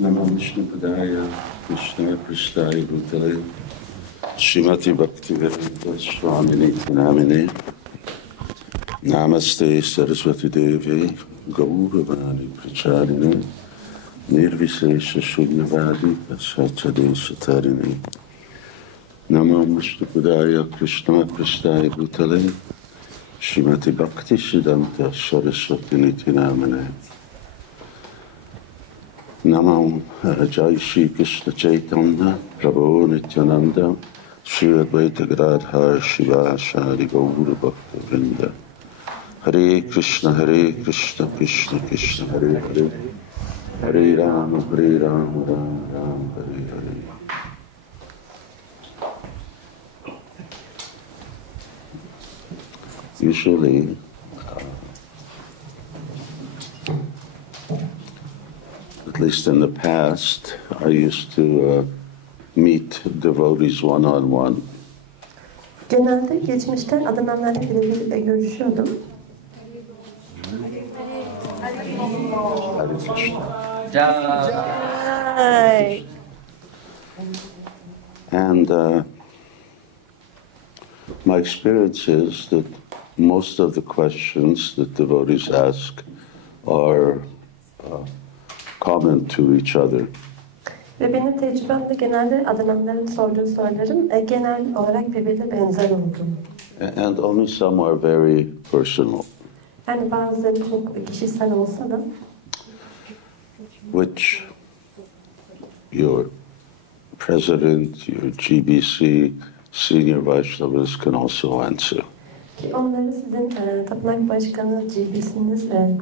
Namo Vishnu Padaya, Krishna Prasthaya Bhutale, Srimati Bhaktivedanta Swami Namine, Namaste Saraswati Devi, Gauravani Pracharine, Nirvisesha Shunyavadi, Satyadesha Tarini. Namo Vishnu Padaya, Krishna Prasthaya Bhutale, Srimati Bhakti Siddhanta Saraswati Namine. Namo Jai Shri Krishna Chaitanya Prabhu Nityananda Shri Advaita Gadadhar Shivāsari Gaura Bhakta Vrinda. Hare Krishna Krishna Krishna Hare Hare, Hare Rama Rama Rama Hare Hare. Usually at least in the past, I used to meet devotees one-on-one. Genelde geçmişte adamlarla birebir görüşüyordum. Hare Krishna. Jai. And my experience is that most of the questions that devotees ask are common to each other. Ve benim tecrübemde genelde adamların sorduğu soruların genel olarak birbirine benzer oldu. And only some are very personal. Yani bazıları çok kişisel olsa da which your president, your GBC, senior Vaishnavas can also answer. Onları sizin tapınak başkanı, GB'siniz de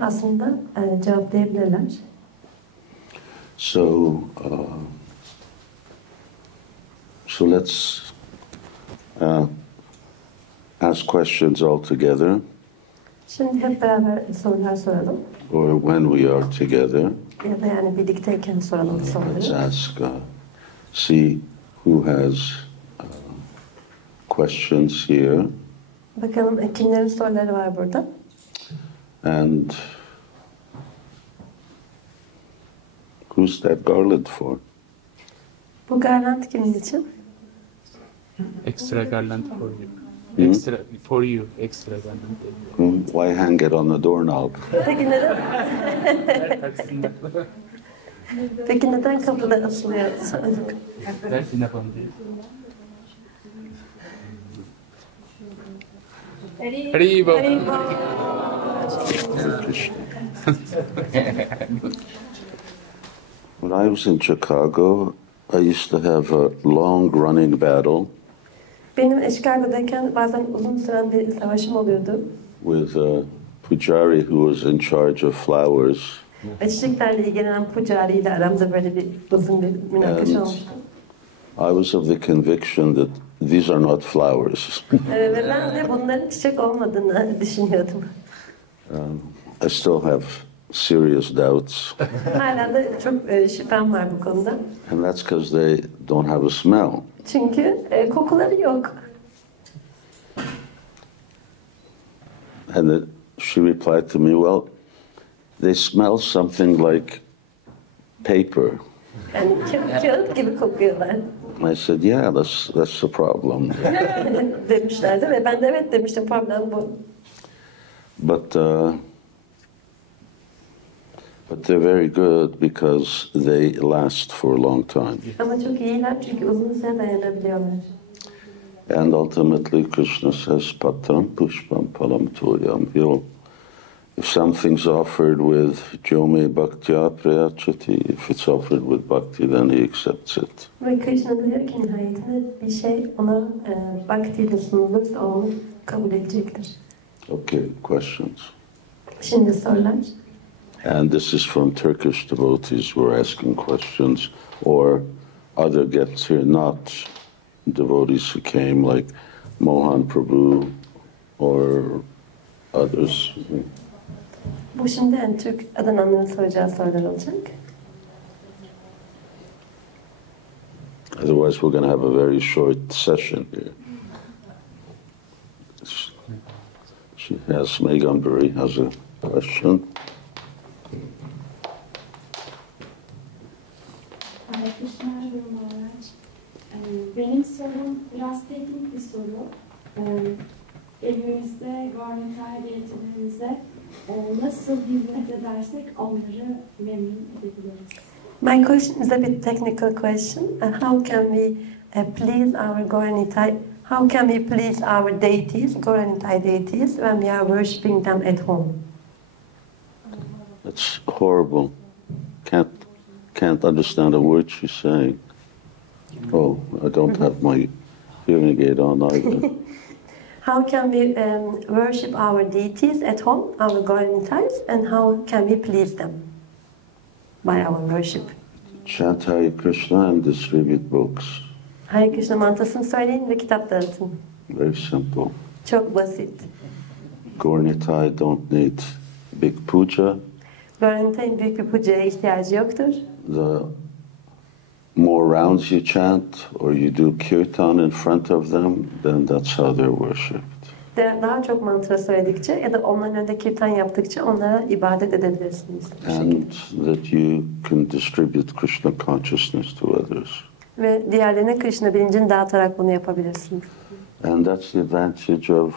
aslında cevaplayabilirler. So let's ask questions all together. Şimdi hep beraber sorular soralım. Or when we are together. Ya da yani birlikteyken soralım soruları. Let's ask, see who has questions here. Bakalım kimlerin soruları var burada. And who's that garland for? Bu garland kimin için? Extra garland for you. Extra for you. Extra garland. Why hang it on the doorknob? Peki neden? Peki neden kapıda asılıyor? Versin yapalım diye. Haribo. When I was in Chicago, I used to have a long-running battle. Benim Chicago'dayken bazen uzun süren bir savaşım oluyordu. With a pujari who was in charge of flowers. Çiçeklerle ilgilenen pujari ile aramda böyle bir uzun bir münakaşa olmuştu. I was of the conviction that these are not flowers. Ve ben de bunların çiçek olmadığını düşünüyordum. I still have serious doubts. Hala da çok şüphem var bu konuda. And that's because they don't have a smell. Çünkü kokuları yok. And she replied to me, well, they smell something like paper. Yani kağıt gibi kokuyorlar. I said, yeah, that's the problem. Demişlerdi ve ben de evet demiştim, problem bu. But they're very good because they last for a long time. Ama çok iyiler çünkü uzun süre dayanabiliyorlar. And ultimately, Krishna says, Patram Pushpam Palam Toyam. If something's offered with Jome Bhaktya Prayachati, if it's offered with Bhakti, then he accepts it. Ve Krishna diyor ki nihayetinde bir şey ona bhakti ile sunulursa onu kabul edecektir. Okay, questions? Şimdi sorular. And this is from Turkish devotees who are asking questions, or other guests here, not devotees who came like Mohan Prabhu or others. Bu şimdi yani Türk Adana'nın soracağı sorular olacak. Otherwise we're going to have a very short session here. She has, Megambari has a question. Krishna Maharaj. Benim sorum biraz teknik bir soru. Evimizde, garnitay diyetilerimize nasıl hizmet edersek onları memnun edebiliriz. My question is a bit technical question. How can we please our Goranitai? How can we please our deities, Goranitai deities, when we are worshipping them at home? It's horrible. Can't understand a word she's saying. Oh, I don't have my hearing aid on either. How can we worship our deities at home, our Goranitais, and how can we please them by our worship? Chant Hare Krishna and distribute books. Hare Krishna mantrasını söyleyin ve kitap dağıtın. Very simple. Çok basit. Gornitai don't need big puja. Goranitain büyük bir pucaya ihtiyacı yoktur. The more rounds you chant or you do kirtan in front of them, then that's how they're worshipped. Daha çok mantra söyledikçe ya da onların önünde kirtan yaptıkça onlara ibadet edebilirsiniz. And that you can distribute Krishna consciousness to others. Ve diğerlerine Krishna bilincini dağıtarak bunu yapabilirsiniz. And that's the advantage of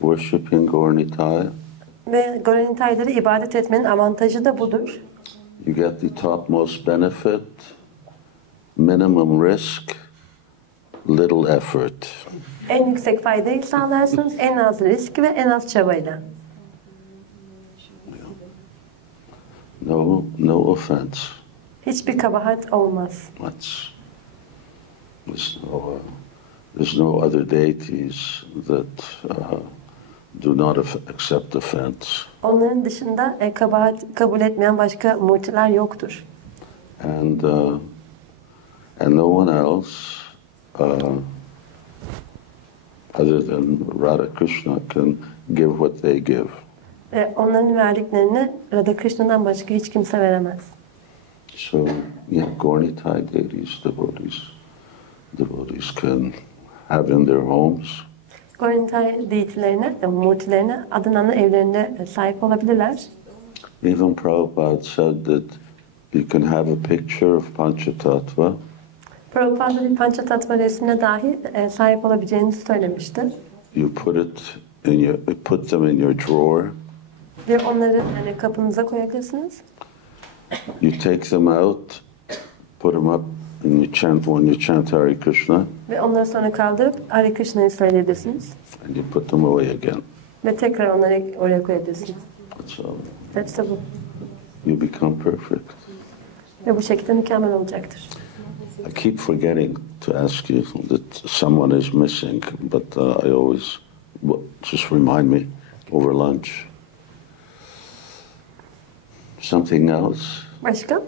worshipping Gornitai. Ve Goranitayları ibadet etmenin avantajı da budur. You get the topmost benefit, minimum risk, little effort. En yüksek faydayı sağlarsınız, en az risk ve en az çabayla. No offense. Hiçbir kabahat olmaz. There's no other deities that do not accept offense. Onların dışında kabahat kabul etmeyen başka murtiler yoktur. And no one else other than Radha Krishna can give what they give. Onların verdiklerini Radha Krishna'dan başka hiç kimse veremez. So, yeah, Gornitai deities, devotees can have in their homes. Goranitai deitilerine, murtilerine adınanlı evlerinde sahip olabilirler. Even Prabhupada said that you can have a picture of Panchatattva. Prabhupada bir Panchatattva resmine dahi sahip olabileceğinizi söylemişti. You put them in your drawer. Ve onları kapınıza koyabilirsiniz. You take them out, put them up, and when you chant Hare Krishna. Ve onları sonra kaldırıp Hare Krishna'yı söyleyebilirsiniz. And you put them away again. Ve tekrar onları oraya koyabilirsiniz. That's all. Hepsi bu. You become perfect. Ve bu şekilde mükemmel olacaktır. I keep forgetting to ask you that someone is missing, but I always just remind me over lunch. Something else? Başka?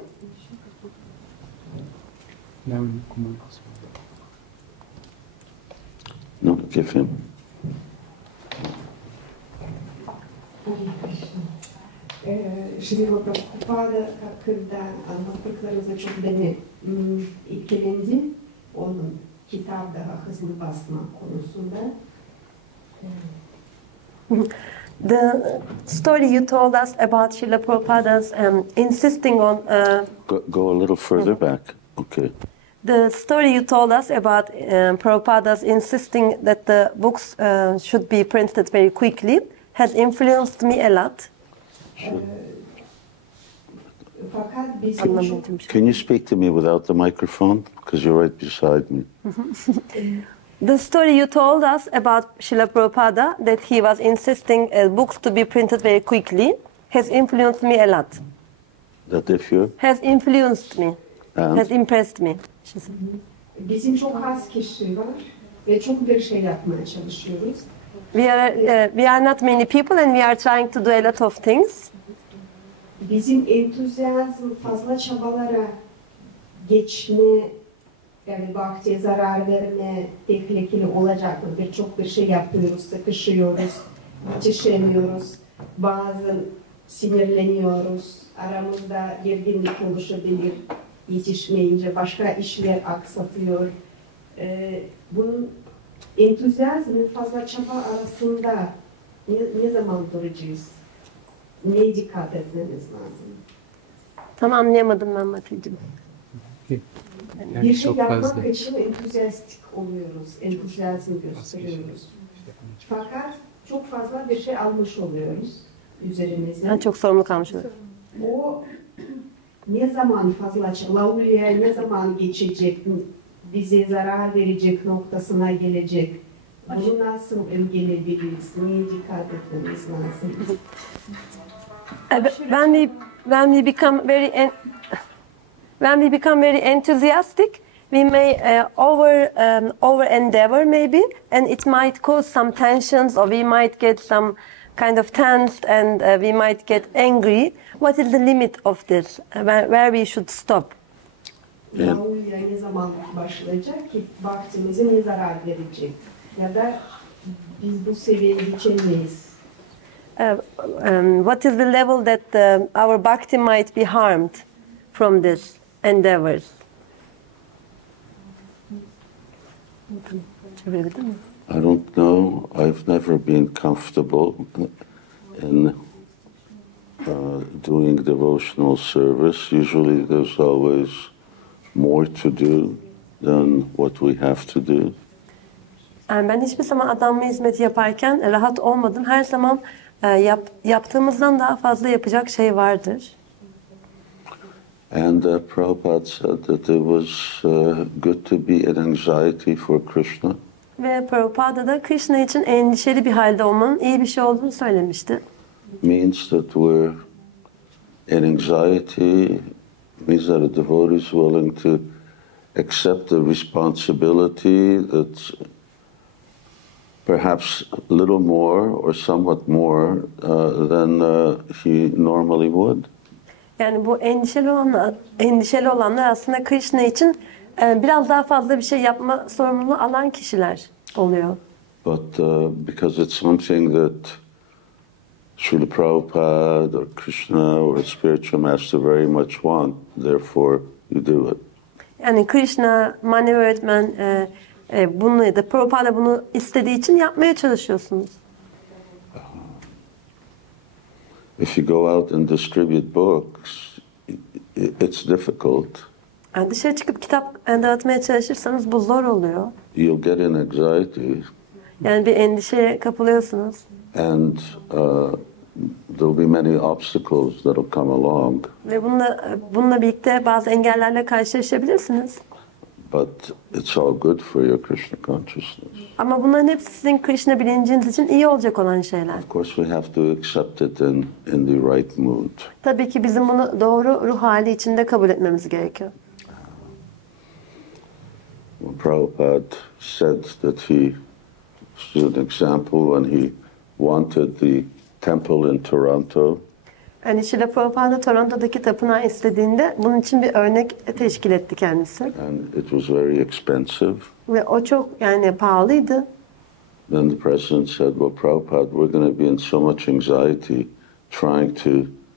No, give him. Śrīla Prabhupada hakkında anlattıklarınızda çok beni etkilendi. Onun kitap daha hızlı basma konusunda. The story you told us about Srila Prabhupada's insisting on... Go a little further back. Okay. The story you told us about Prabhupada's insisting that the books should be printed very quickly has influenced me a lot. Fakat bizim çok... Can you speak to me without the microphone? Because you're right beside me. The story you told us about Srila Prabhupada, that he was insisting books to be printed very quickly, has influenced me a lot. That if you... Has influenced me. Has impressed me. Bizim çok az kişi var ve çok bir şey yapmaya çalışıyoruz. We are not many people and we are trying to do a lot of things. Bizim entüzyazm fazla çabalara geçme, yani bahçeye zarar verme tehlikeli olacaktır. Birçok bir şey yapıyoruz, sıkışıyoruz, yetişemiyoruz, bazen sinirleniyoruz, aramızda gerginlik oluşabilir, yetişmeyince başka işler aksatıyor. Bunun entüzyazmın fazla çaba arasında ne zaman duracağız? Neye dikkat etmemiz lazım? Tam anlayamadım ben Matecim. Okay. Yani Bir şey çok yapmak fazla. için entüzyastik oluyoruz, entüzyazm gösteriyoruz. Fakat çok fazla bir şey almış oluyoruz üzerimize. Yani çok sorumluluk almış oluyor. O ne zaman fazla çalınıyor, ne zaman geçecek, bize zarar verecek noktasına gelecek. Bunu nasıl engelleyebiliriz, neye dikkat etmemiz lazım? When we become very enthusiastic, we may over endeavor maybe, and it might cause some tensions, or we might get some kind of tensed, and we might get angry. What is the limit of this? Where we should stop? Lavuya ne zaman başlayacak ki vaktimize ne zarar verecek? Ya da biz bu seviyeye geçemeyiz. What is the level that our bhakti might be harmed from this endeavors? I don't know. I've never been comfortable in doing devotional service. Usually there's always more to do than what we have to do. Yani ben hiçbir zaman adanma hizmeti yaparken rahat olmadım. Her zaman yaptığımızdan daha fazla yapacak şey vardır. And Prabhupada said that it was good to be in anxiety for Krishna. Ve Prabhupada da Krishna için endişeli bir halde olmanın iyi bir şey olduğunu söylemişti. Means that we're in anxiety, means that a devotee is willing to accept the responsibility that's perhaps a little more or somewhat more than he normally would. Yani bu endişeli olanlar aslında Krishna için biraz daha fazla bir şey yapma sorumluluğu alan kişiler oluyor. But because it's something that Srila Prabhupada or Krishna or a spiritual master very much want, therefore you do it. Yani Krishna, manevi öğretmen bunu ya da Prabhupada bunu istediği için yapmaya çalışıyorsunuz. If you go out and distribute books, it's difficult. Yani dışarı çıkıp kitap dağıtmaya çalışırsanız bu zor oluyor. You'll get in anxiety, Yani bir endişeye kapılıyorsunuz. and there'll be many obstacles that'll come along. Ve bununla birlikte bazı engellerle karşılaşabilirsiniz. But it's all good for your Krishna consciousness. Ama bunların hepsi sizin Krishna bilinciniz için iyi olacak olan şeyler. Of course, we have to accept it in the right mood. Tabii ki bizim bunu doğru ruh hali içinde kabul etmemiz gerekiyor. When Prabhupada said that this is an example, when he wanted the temple in Toronto, Yani Srila Prabhupada Toronto'daki tapınağı istediğinde bunun için bir örnek teşkil etti kendisi. and it was very expensive. Ve o çok yani pahalıydı. Then the president said, well, Prabhupada, we're going to be in so much anxiety trying to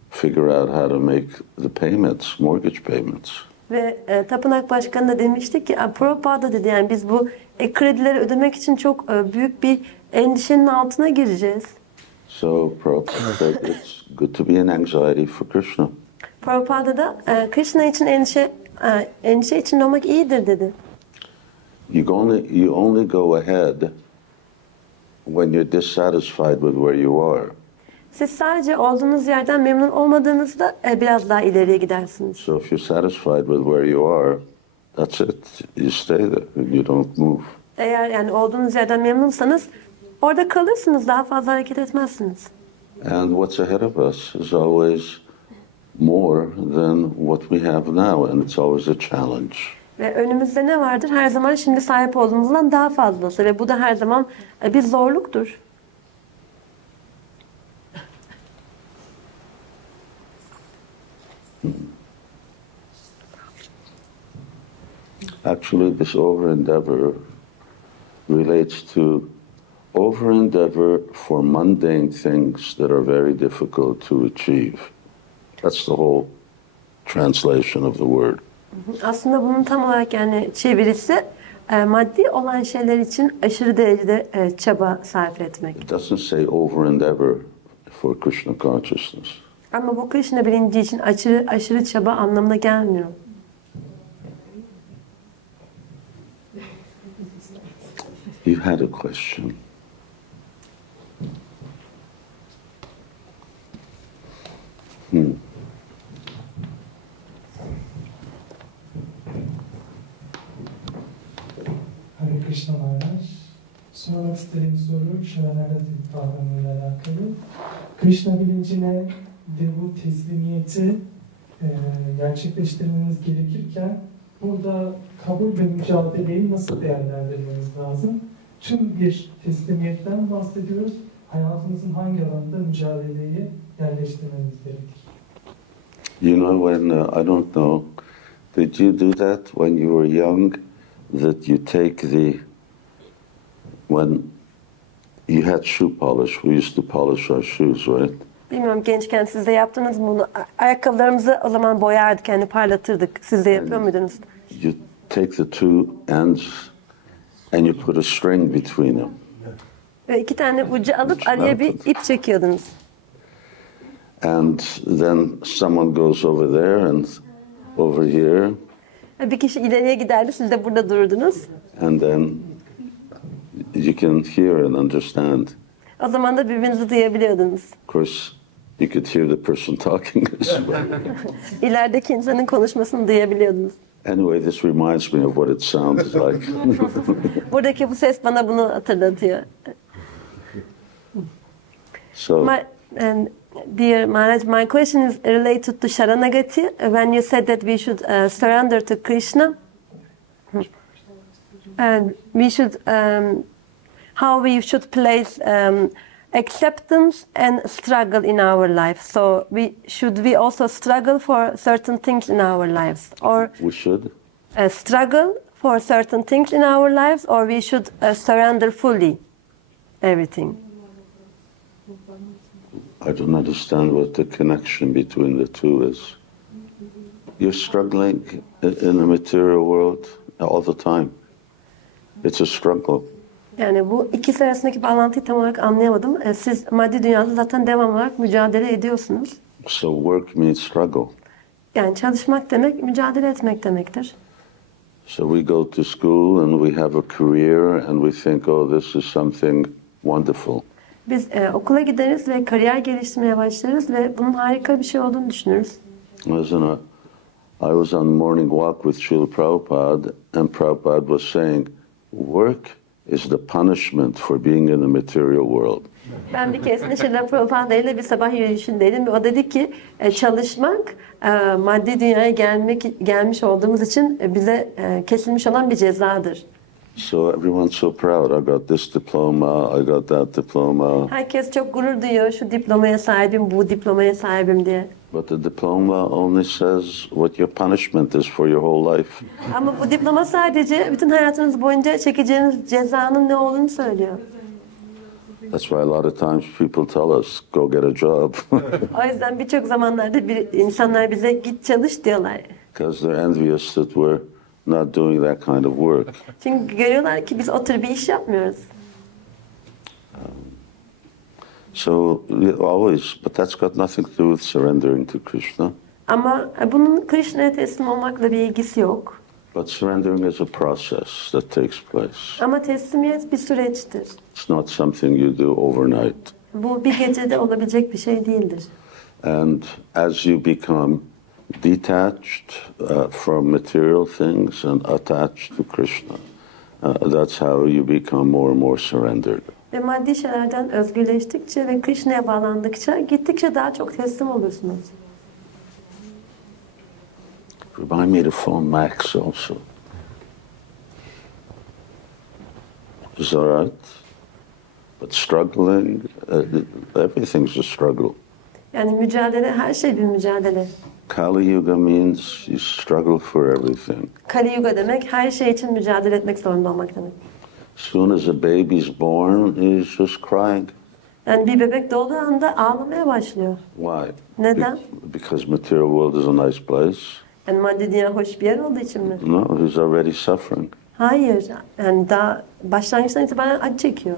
figure out how to make the payments, mortgage payments. Ve tapınak başkanı da demişti ki, Prabhupada dedi yani biz bu kredileri ödemek için çok büyük bir endişenin altına gireceğiz. So Prabhupada said, it's good to be in anxiety for Krishna. Prabhupada da Krishna için endişe içinde olmak iyidir dedi. You only go ahead when you're dissatisfied with where you are. Siz sadece olduğunuz yerden memnun olmadığınızda biraz daha ileriye gidersiniz. So if you're satisfied with where you are, that's it. You stay there. You don't move. Eğer yani olduğunuz yerden memnunsanız orada kalırsınız, daha fazla hareket etmezsiniz. And what's ahead of us is always more than what we have now, and it's always a challenge. Ve önümüzde ne vardır? Her zaman şimdi sahip olduğumuzdan daha fazlası ve bu da her zaman bir zorluktur. Actually, this over-endeavor relates to over-endeavor for mundane things that are very difficult to achieve. That's the whole translation of the word. Aslında bunun tam olarak yani çevirisi maddi olan şeyler için aşırı derecede çaba sarf etmek. It doesn't say over-endeavor for Krishna consciousness. Ama bu Krishna bilinci için aşırı çaba anlamına gelmiyor. You had a question. Hare Krishna Maharaj. Sormak istediğim soru Śivarāma kavramıyla alakalı. Krishna bilincine devu teslimiyeti gerçekleştirmeniz gerekirken burada kabul ve mücadeleyi nasıl değerlendirmeniz lazım? Tüm bir teslimiyetten bahsediyoruz. Hayatınızın hangi alanda mücadeleyi yerleştirmeniz gerekir? You know, when, I don't know, did you do that when you were young? That you take when you had shoe polish, we used to polish our shoes, right? Bilmiyorum, gençken siz de yaptınız mı bunu? Ayakkabılarımızı o zaman boyardık, yani parlatırdık. Siz de yapıyor muydunuz? You take the two ends and you put a string between them. Ve iki tane ucu alıp araya bir ip çekiyordunuz. And then someone goes over there and over here. Bir kişi ileriye giderdi, siz de burada dururdunuz. And then you can hear and understand. O zaman da birbirinizi duyabiliyordunuz. Of course, you could hear the person talking as well. İlerideki insanın konuşmasını duyabiliyordunuz. Anyway, this reminds me of what it sounds like. Buradaki bu ses bana bunu hatırlatıyor. So, Dear Maharaj, my question is related to Sharanagati. When you said that we should surrender to Krishna, and we should, how we should place acceptance and struggle in our life. So should we also struggle for certain things in our lives, or we should? Struggle for certain things in our lives, or we should surrender fully everything? I don't understand what the connection between the two is. You're struggling in the material world all the time. It's a struggle. Yani bu ikisi arasındaki bağlantıyı tam olarak anlayamadım. Siz maddi dünyada zaten devam olarak mücadele ediyorsunuz. So work means struggle. Yani çalışmak demek, mücadele etmek demektir. So we go to school and we have a career and we think, oh, this is something wonderful. Biz okula gideriz ve kariyer geliştirmeye başlarız ve bunun harika bir şey olduğunu düşünürüz. I was on morning walk with Srila Prabhupada, and Prabhupada was saying, work is the punishment for being in the material world. Ben bir keresinde Srila Prabhupada ile bir sabah yürüyüşündeydim ve o dedi ki çalışmak maddi dünyaya gelmiş olduğumuz için bize kesilmiş olan bir cezadır. So everyone's so proud. I got this diploma, I got that diploma. Herkes çok gurur duyuyor, şu diplomaya sahibim, bu diplomaya sahibim diye. But the diploma only says what your punishment is for your whole life. Ama bu diploma sadece bütün hayatınız boyunca çekeceğiniz cezanın ne olduğunu söylüyor. That's why a lot of times people tell us, go get a job. O yüzden birçok zamanlarda insanlar bize git çalış diyorlar. Because they're envious that we're not doing that kind of work. Çünkü görüyorlar ki biz o tür bir iş yapmıyoruz. So always, but that's got nothing to do with surrendering to Krishna. Ama bunun Krishna'ya teslim olmakla bir ilgisi yok. But surrendering is a process that takes place. Ama teslimiyet bir süreçtir. It's not something you do overnight. Bu bir gecede olabilecek bir şey değildir. And as you become detached from material things and attached to Krishna, that's how you become more and more surrendered. Ve maddi şeylerden özgürleştikçe ve Krishna'ya bağlandıkça gittikçe daha çok teslim olursunuz. Remind me to phone Max also. Is that right? But struggling, everything's a struggle. Yani mücadele, her şey bir mücadele. Kali Yuga means you struggle for everything. Kali Yuga demek her şey için mücadele etmek zorunda olmak demek. As soon as a baby's born, he's just crying. Yani bir bebek doğduğu anda ağlamaya başlıyor. Why? Neden? Because material world is a nice place. Yani maddi dünya hoş bir yer olduğu için mi? No, he's already suffering. Hayır. Yani daha başlangıçtan itibaren acı çekiyor.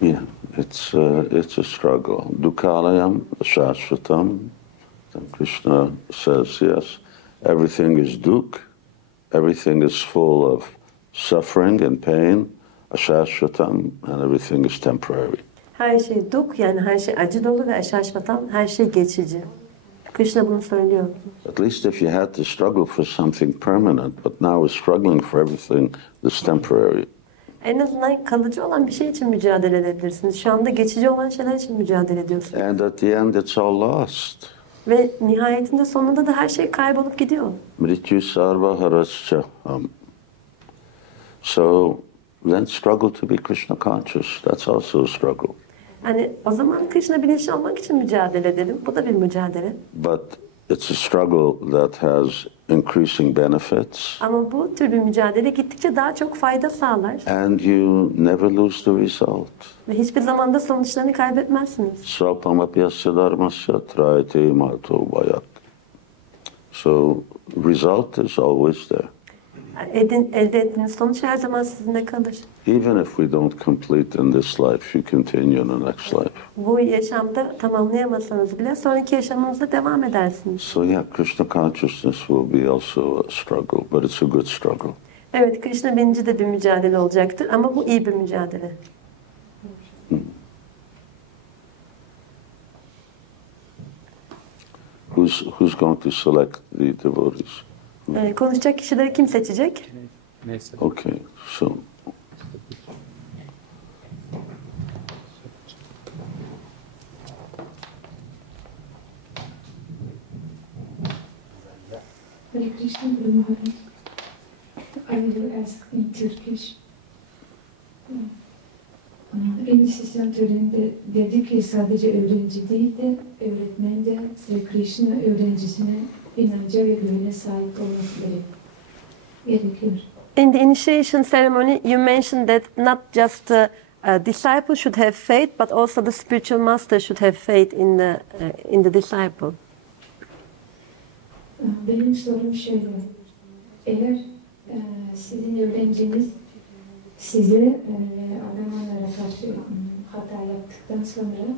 Yeah, it's a struggle. Dukkhalayam shashvatam. Then Krishna says, yes, everything is dukh. Everything is full of suffering and pain, ashashvatam, and everything is temporary. Her şey duk, yani her şey acı dolu ve aşaşvatan, her şey geçici. Krishna bunu söylüyor. At least if you had to struggle for something permanent, but now we're struggling for everything that's temporary. En azından kalıcı olan bir şey için mücadele edebilirsiniz. Şu anda geçici olan şeyler için mücadele ediyorsunuz. And at the end, it's all lost. Ve nihayetinde sonunda da her şey kaybolup gidiyor. Mrityu sarva harascha. So then struggle to be Krishna conscious. That's also a struggle. Hani o zaman Krishna bilinçli olmak için mücadele edelim. Bu da bir mücadele. But it's a struggle that has increasing benefits. Ama bu tür bir mücadele gittikçe daha çok fayda sağlar. And you never lose the result. Ve hiçbir zaman da sonuçlarını kaybetmezsiniz. Svapamapyasya dharmasya trayate mato vayat. So result is always there. Elde ettiğiniz sonuç her zaman sizinle kalır. Even if we don't complete in this life, you continue in the next life. Bu yaşamda tamamlayamasanız bile sonraki yaşamınızda devam edersiniz. So yeah, Krishna consciousness will be also a struggle, but it's a good struggle. Evet, Krishna bilinci de bir mücadele olacaktır ama bu iyi bir mücadele. Who's going to select the devotees? Konuşacak kişileri kim seçecek? Neyse. Okay, so Hare Krishna Guru Maharaj. I will ask in Turkish. İnisiyasyon töreninde dedi ki sadece öğrenci değil de öğretmen de Krishna öğrencisine inanca ve güvene sahip olması gerekiyor. In the initiation ceremony, you mentioned that not just the disciple should have faith, but also the spiritual master should have faith in the disciple. Benim sorum şöyle. Eğer sizin öğrenciniz size Adamanlara karşı hata yaptıktan sonra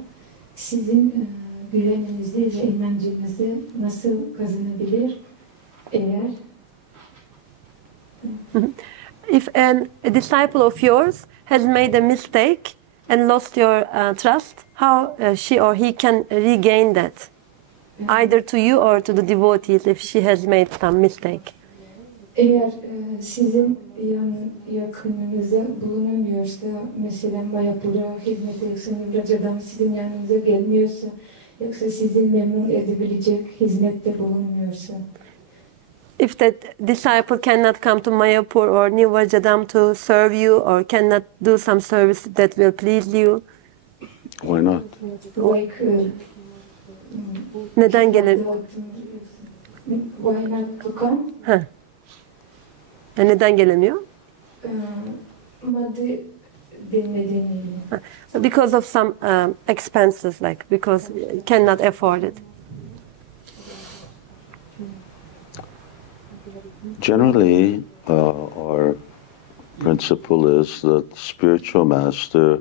sizin güveninizi ve inancınızı nasıl kazanabilir eğer If a disciple of yours has made a mistake and lost your trust, how she or he can regain that? Either to you or to the devotees if she has made some mistake. Eğer sizin yakınınızda bulunamıyorsa, mesela Mayapur'a hizmet ediyorsa, Raca'dan sizin yanınıza gelmiyorsa, yoksa sizin memnun edebilecek hizmette bulunmuyorsa. If that disciple cannot come to Mayapur or New Vajradam to serve you or cannot do some service that will please you, why not? Like, neden gelir? Why not to come? Neden gelemiyor? Maddi bir nedeniyle. Because of some expenses, like because you cannot afford it. Generally, our principle is that spiritual master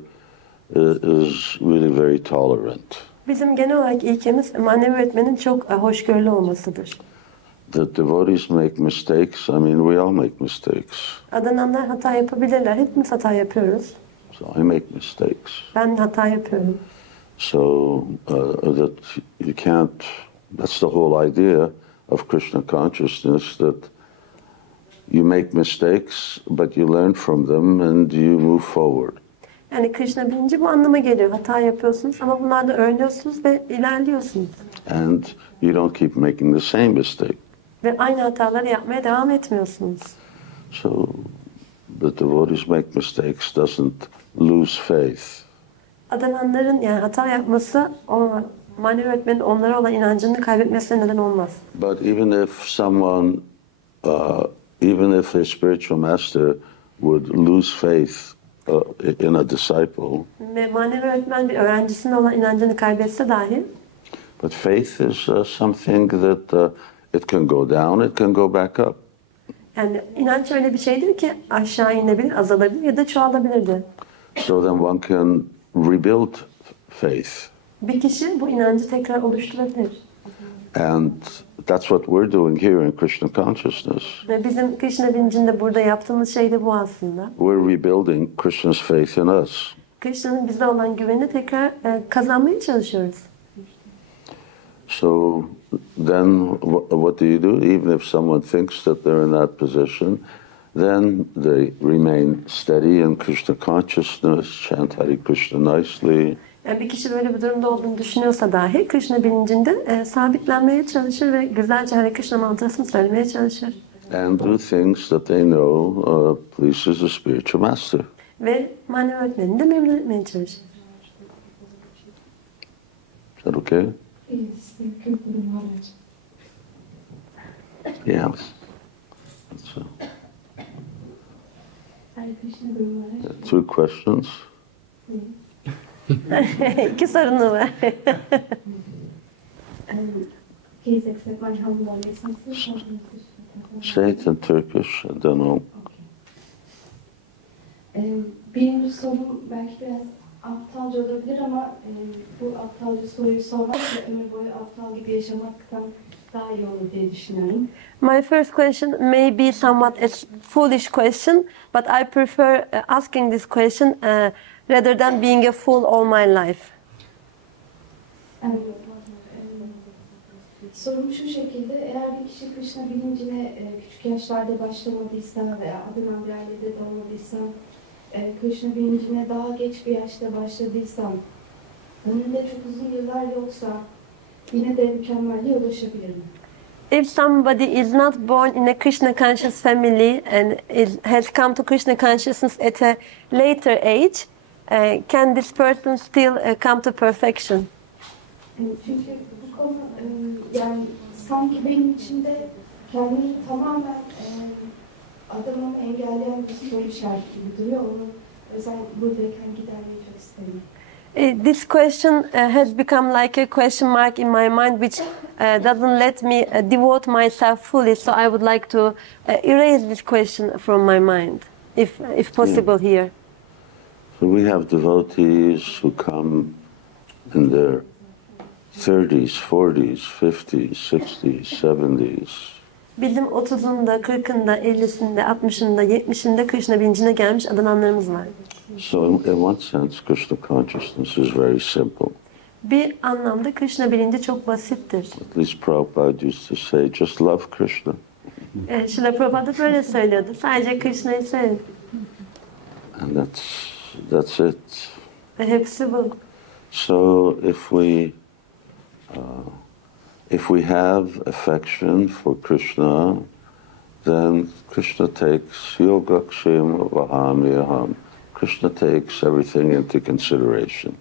is really very tolerant. Bizim genel olarak ilkemiz manevi öğretmenin çok hoşgörülü olmasıdır. The devotees make mistakes. I mean, we all make mistakes. Adananlar hata yapabilirler. Hepimiz hata yapıyoruz. So I make mistakes. Ben hata yapıyorum. So that you can't, that's the whole idea of Krishna consciousness, that you make mistakes, but you learn from them and you move forward. Yani Krishna bilinci bu anlama geliyor. Hata yapıyorsunuz ama bunlarla öğreniyorsunuz ve ilerliyorsunuz. And you don't keep making the same mistake. Ve aynı hataları yapmaya devam etmiyorsunuz. So the devotees make mistakes doesn't lose faith. Adananların yani hata yapması o manevi öğretmenin onlara olan inancını kaybetmesine neden olmaz. But even if someone, even if a spiritual master would lose faith in a disciple, Ve manevi öğretmen bir öğrencisinin olan inancını kaybetse dahi, but faith is something that it can go down, it can go back up. yani inanç öyle bir şeydir ki aşağı inebilir, azalabilir ya da çoğalabilir de. So then one can rebuild faith Bir kişi bu inancı tekrar oluşturabilir. and that's what we're doing here in Krishna consciousness. Ve bizim Krishna bilincinde burada yaptığımız şey de bu aslında. We're rebuilding Krishna's faith in us. Krishna'nın bize olan güvenini tekrar kazanmaya çalışıyoruz. So then what do you do? Even if someone thinks that they're in that position, then they remain steady in Krishna consciousness, chant Hare Krishna nicely. Yani bir kişi böyle bir durumda olduğunu düşünüyorsa dahi Krishna bilincinde sabitlenmeye çalışır ve güzelce Hare Krishna mantrasını söylemeye çalışır. And do things that they know pleases the spiritual master. Ve manevi öğretmenini de memnun etmeye çalışır. Is that okay? Yes, thank you, Guru Maharaj. Yeah. That's, Hare Krishna, Guru Maharaj. 2 questions. İki sorunu var. Please accept my humble obeisances. Say it in Turkish, I don't know. Birinci sorum belki biraz aptalca olabilir ama bu aptalca soruyu sormak ve ömür boyu aptal gibi yaşamaktan daha iyi olur diye düşünüyorum. My first question may be somewhat a foolish question, but I prefer asking this question rather than being a fool all my life. Sorum şu şekilde, eğer bir kişi Krishna bilincine küçük yaşlarda başlamadıysa veya adınan bir ailede doğmadıysa, Krishna bilincine daha geç bir yaşta başladıysam, önünde çok uzun yıllar yoksa yine de mükemmelliğe ulaşabilir mi? If somebody is not born in a Krishna conscious family and has come to Krishna consciousness at a later age, can this person still come to perfection? Çünkü bu konu yani sanki benim içimde kendimi tamamen adamımı engelleyen bir soru işareti gibi duruyor. Onu özel buradayken gidermeyi çok isterim. This question has become like a question mark in my mind, which doesn't let me devote myself fully. So I would like to erase this question from my mind, if possible here. So we have devotees who come in their 30s, 40s, 50s, 60s, 70s. Bizim 30'unda, 40'ında, 50'sinde, 60'ında, 70'inde Krishna bilincine gelmiş adananlarımız var. So in one sense, Krishna consciousness is very simple. Bir anlamda Krishna bilinci çok basittir. At least Prabhupada used to say, just love Krishna. Srila Prabhupada böyle söylüyordu. Sadece Krishna'yı sevin. And that's it. Ve hepsi bu. So if we have affection for Krishna, then Krishna takes yogakshema vahamyaham. Krishna takes everything into consideration.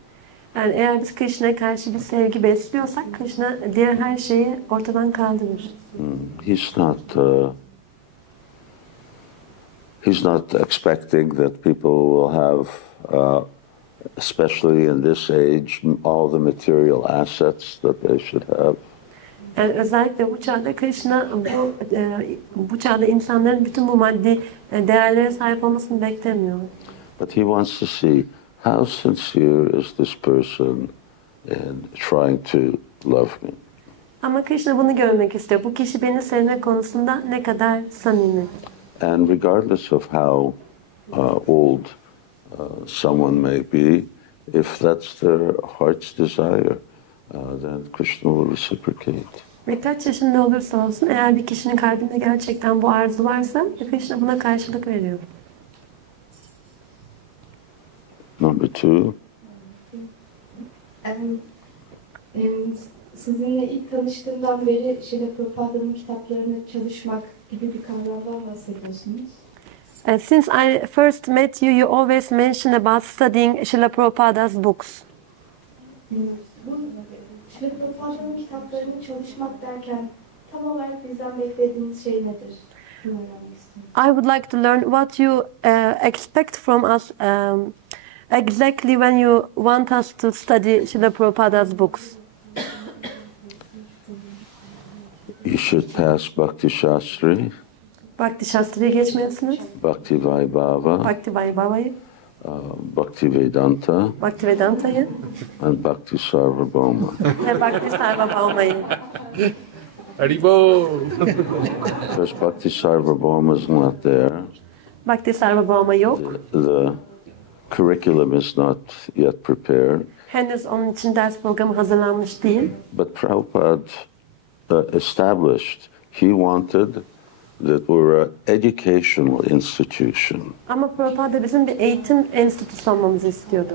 Yani eğer biz Krishna'ya karşı bir sevgi besliyorsak Krishna diğer her şeyi ortadan kaldırır. He's not expecting that people will have, especially in this age, all the material assets that they should have. Yani özellikle bu çağda Krishna bu çağda insanların bütün bu maddi değerlere sahip olmasını beklemiyor. But he wants to see how sincere is this person in trying to love me. Ama Krishna bunu görmek istiyor. Bu kişi beni sevme konusunda ne kadar samimi. And regardless of how old someone may be, if that's their heart's desire, then Krishna will reciprocate. Ve kaç yaşında olursa olsun eğer bir kişinin kalbinde gerçekten bu arzu varsa Krishna buna karşılık veriyor. Number 2. Sizinle ilk tanıştığımdan beri Srila Prabhupāda'nın kitaplarını çalışmak gibi bir kavramdan bahsediyorsunuz. Since I first met you, you always mention about studying Srila Prabhupada's books. Bu Srila Prabhupāda'nın kitaplarını çalışmak derken tam olarak bizden beklediğiniz şey nedir? I would like to learn what you expect from us exactly when you want us to study Srila Prabhupada's books. You should pass Bhakti Shastri, Bhakti Shastri'ye geçmelisiniz. Bhakti Vaibhava, Bhakti Vaibhava'yı, Bhakti Vedanta, Bhakti Vedanta'yı and Bhakti Sarvabhauma. ve Bhakti Sarvabhauma'yı. Haribo! Because Bhakti Sarvabhauma is not there. Bhakti Sarvabhauma yok. The curriculum is not yet prepared. Henüz onun için ders programı hazırlanmış değil. But Prabhupada established, he wanted that we're an educational institution. Ama Prabhupada bizim bir eğitim enstitüsü olmamızı istiyordu.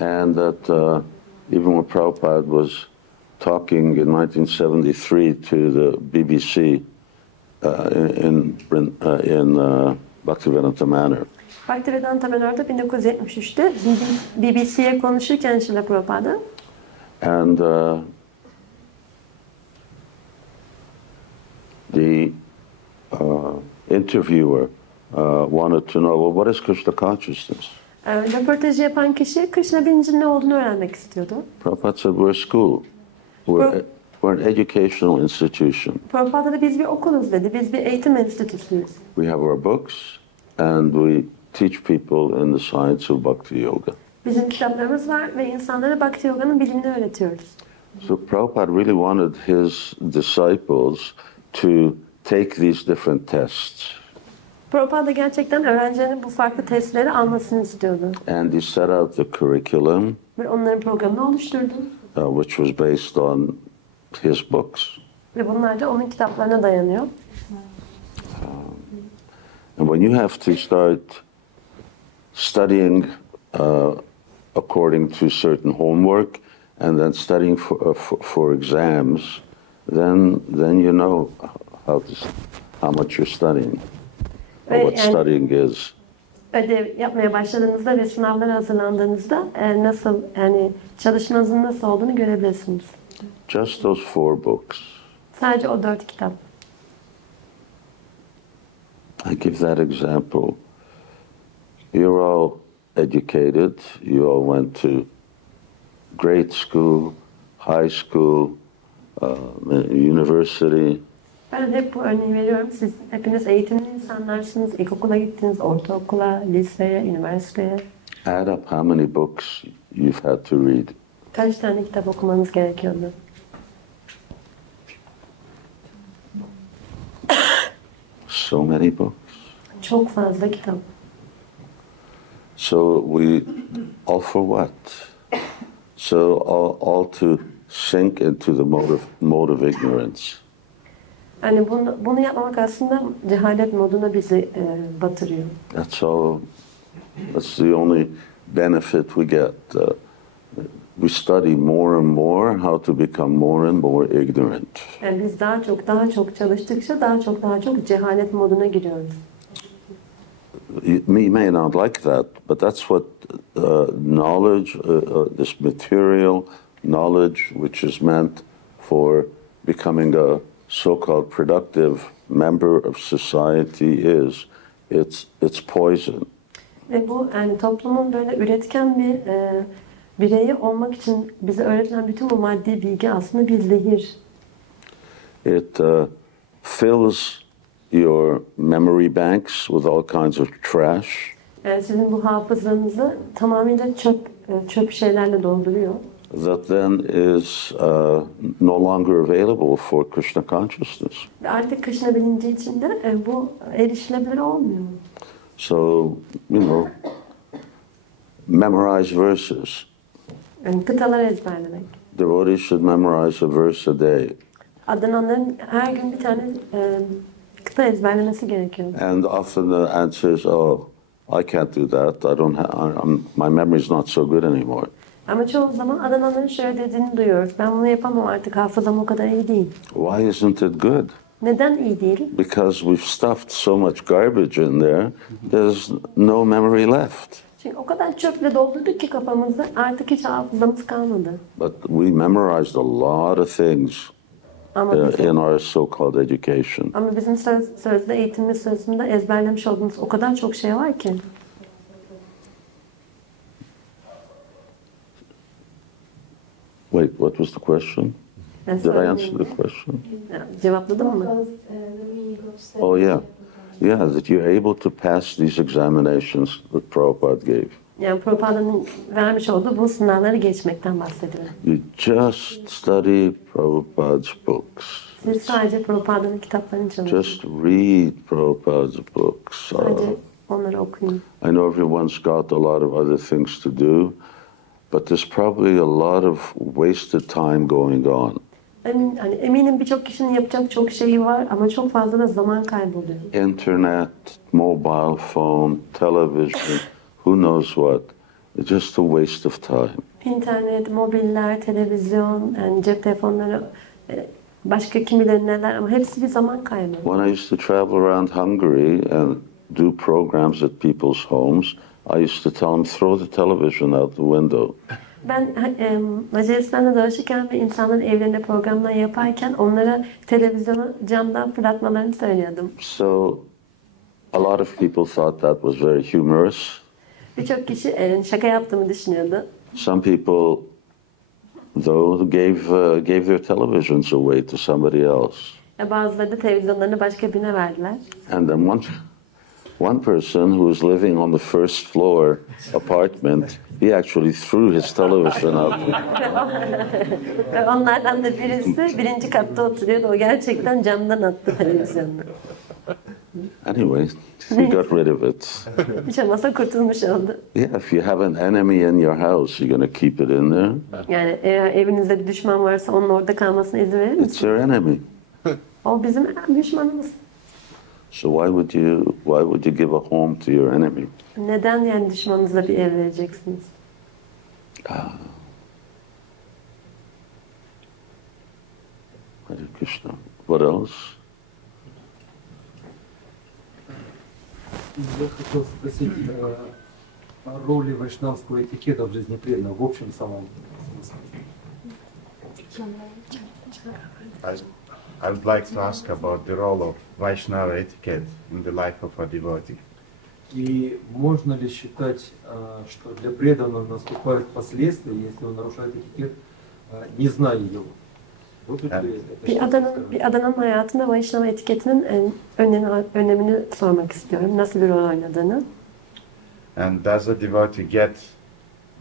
And that even when Prabhupada was talking in 1973 to the BBC in Bhaktivedanta Manor, Bhaktivedanta Manor'da 1973'te BBC'ye konuşurken Śrīla Prabhupada, and the interviewer wanted to know, well, what is Krishna consciousness? röportajı yapan kişi Krishna bilincinin ne olduğunu öğrenmek istiyordu. Prabhupada said, we're a school. We're an educational institution. Prabhupada da biz bir okuluz dedi, biz bir eğitim enstitüsüyüz. We have our books and we teach people in the science of Bhakti Yoga. Bizim kitaplarımız var ve insanlara Bhakti Yoga'nın bilimini öğretiyoruz. So Prabhupada really wanted his disciples to take these different tests. Prabhupada gerçekten öğrencilerin bu farklı testleri almasını istiyordu. And he set out the curriculum, Ve onların programını oluşturdu. which was based on his books. Ve bunlar da onun kitaplarına dayanıyor. And when you have to start studying according to certain homework and then studying for exams, then you know how much you're studying, or what studying is. Ödev yapmaya başladığınızda ve sınavlara hazırlandığınızda nasıl, yani çalışmanızın nasıl olduğunu görebilirsiniz. Just those 4 books. Sadece o 4 kitap. I give that example. You're all educated. You all went to grade school, high school, university. Ben hep bu örneği veriyorum. Siz hepiniz eğitimli insanlarsınız. İlkokula gittiniz, ortaokula, liseye, üniversiteye. Add up how many books you've had to read. Kaç tane kitap okumanız gerekiyordu? So many books. Çok fazla kitap. So all for what? So all to sink into the mode of ignorance. Yani bunu yapmamak aslında cehalet moduna bizi batırıyor. That's all. That's the only benefit we get. We study more and more how to become more and more ignorant. Yani biz daha çok çalıştıkça daha çok cehalet moduna giriyoruz. You may not like that, but that's what knowledge, this material knowledge, which is meant for becoming a so-called productive member of society is. It's poison. Ve bu yani toplumun böyle üretken bir bireyi olmak için bize öğretilen bütün bu maddi bilgi aslında bir zehir. It fills your memory banks with all kinds of trash. Yani sizin bu hafızanızı tamamıyla çöp şeylerle dolduruyor. That then is no longer available for Krishna consciousness. Ve artık Krishna bilinci içinde bu erişilebilir olmuyor. So, memorize verses. Yani kıtalar ezberlemek. Devotees should memorize a verse a day. Adananların her gün bir tane kıta ezberlemesi gerekiyor. And often the answer is, oh, I can't do that. My memory is not so good anymore. Ama çoğu zaman Adananların şöyle dediğini duyuyoruz. Ben bunu yapamam artık, hafızam o kadar iyi değil. Why isn't it good? Neden iyi değil? Because we've stuffed so much garbage in there, there's no memory left. Çünkü o kadar çöple doldurduk ki kafamızda artık hiç hafızamız kalmadı. But we memorized a lot of things in our so-called education. Ama bizim sözde eğitimimiz sırasında ezberlemiş olduğumuz o kadar çok şey var ki. Wait, what was the question? Did I answer the question? Cevapladım mı? Oh, yeah. Yeah, that you're able to pass these examinations that Prabhupada gave. Yani Prabhupāda'nın vermiş olduğu bu sınavları geçmekten bahsediyorum. You just study Prabhupada's books. Siz sadece Prabhupāda'nın kitaplarını çalışıyorsunuz. Just read Prabhupada's books. Sadece onları okuyun. I know everyone's got a lot of other things to do, but there's probably a lot of wasted time going on. Eminim birçok kişinin yapacak çok şeyi var ama çok fazla da zaman kayboluyor. Internet, mobile phone, television, who knows what. It's just a waste of time. İnternet, mobiller, televizyon, yani cep telefonları, başka kim bilir neler ama hepsi bir zaman kaybı. When I used to travel around Hungary and do programs at people's homes, I used to tell them, throw the television out the window. Ben Macaristan'da dolaşırken ve insanların evlerinde programlar yaparken onlara televizyonu camdan fırlatmalarını söylüyordum. So a lot of people thought that was very humorous. Birçok kişi şaka yaptığımı düşünüyordu. Some people, though, gave their televisions away to somebody else. Bazıları da televizyonlarını başka birine verdiler. And then one person who was living on the first floor apartment, he actually threw his television out. Ve onlardan da birisi birinci katta oturuyordu. O gerçekten camdan attı televizyonunu. Anyway, he got rid of it. Hiç olmazsa kurtulmuş oldu. Yeah, if you have an enemy in your house, you're going to keep it in there. Yani eğer evinizde bir düşman varsa onun orada kalmasına izin verir It's misiniz? your enemy. O bizim düşmanımız. So why would you give a home to your enemy? Neden yani düşmanınıza bir ev vereceksiniz? Hare Krishna. What else? Я хотел спросить о роли вайшнавского этикета в жизни преданного, в общем самом смысле. I would like to ask about the role of Vaishnava etiquette in the life of a devotee. И можно ли считать, что для преданного наступают последствия, если он нарушает этикет, не зная его? Будут ли это Bir adanın hayatında Vaishnava etiketinin önemini sormak istiyorum. Nasıl bir rol oynadığını. And does a devotee get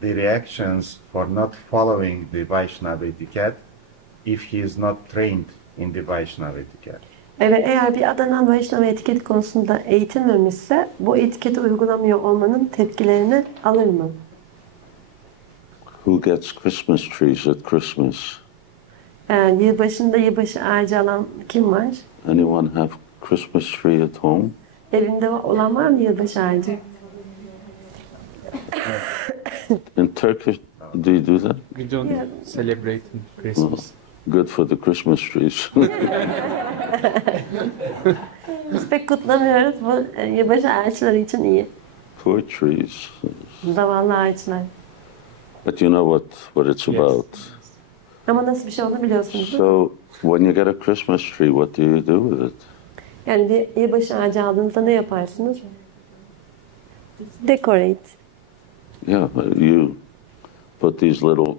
the reactions for not following the Vaishnava etiquette if he is not trained in the Vaishnava etiquette? Evet, eğer bir adanan Vaishnava etiket konusunda eğitilmemişse bu etiketi uygulamıyor olmanın tepkilerini alır mı? Who gets Christmas trees at Christmas? Yılbaşında yılbaşı ağacı alan kim var? Anyone have Christmas tree at home? Evinde olan var mı yılbaşı ağacı? In Turkish, do you do that? We don't celebrate Christmas. Good for the Christmas trees. Biz pek kutlamıyoruz. Bu yılbaşı ağaçları için iyi. Poor trees. Zavallı ağaçlar. But you know what it's Yes. about. Ama nasıl bir şey olduğunu biliyorsunuz değil mi? So when you get a Christmas tree, what do you do with it? Yani bir yılbaşı ağacı aldığınızda ne yaparsınız? Decorate. Yeah, you put these little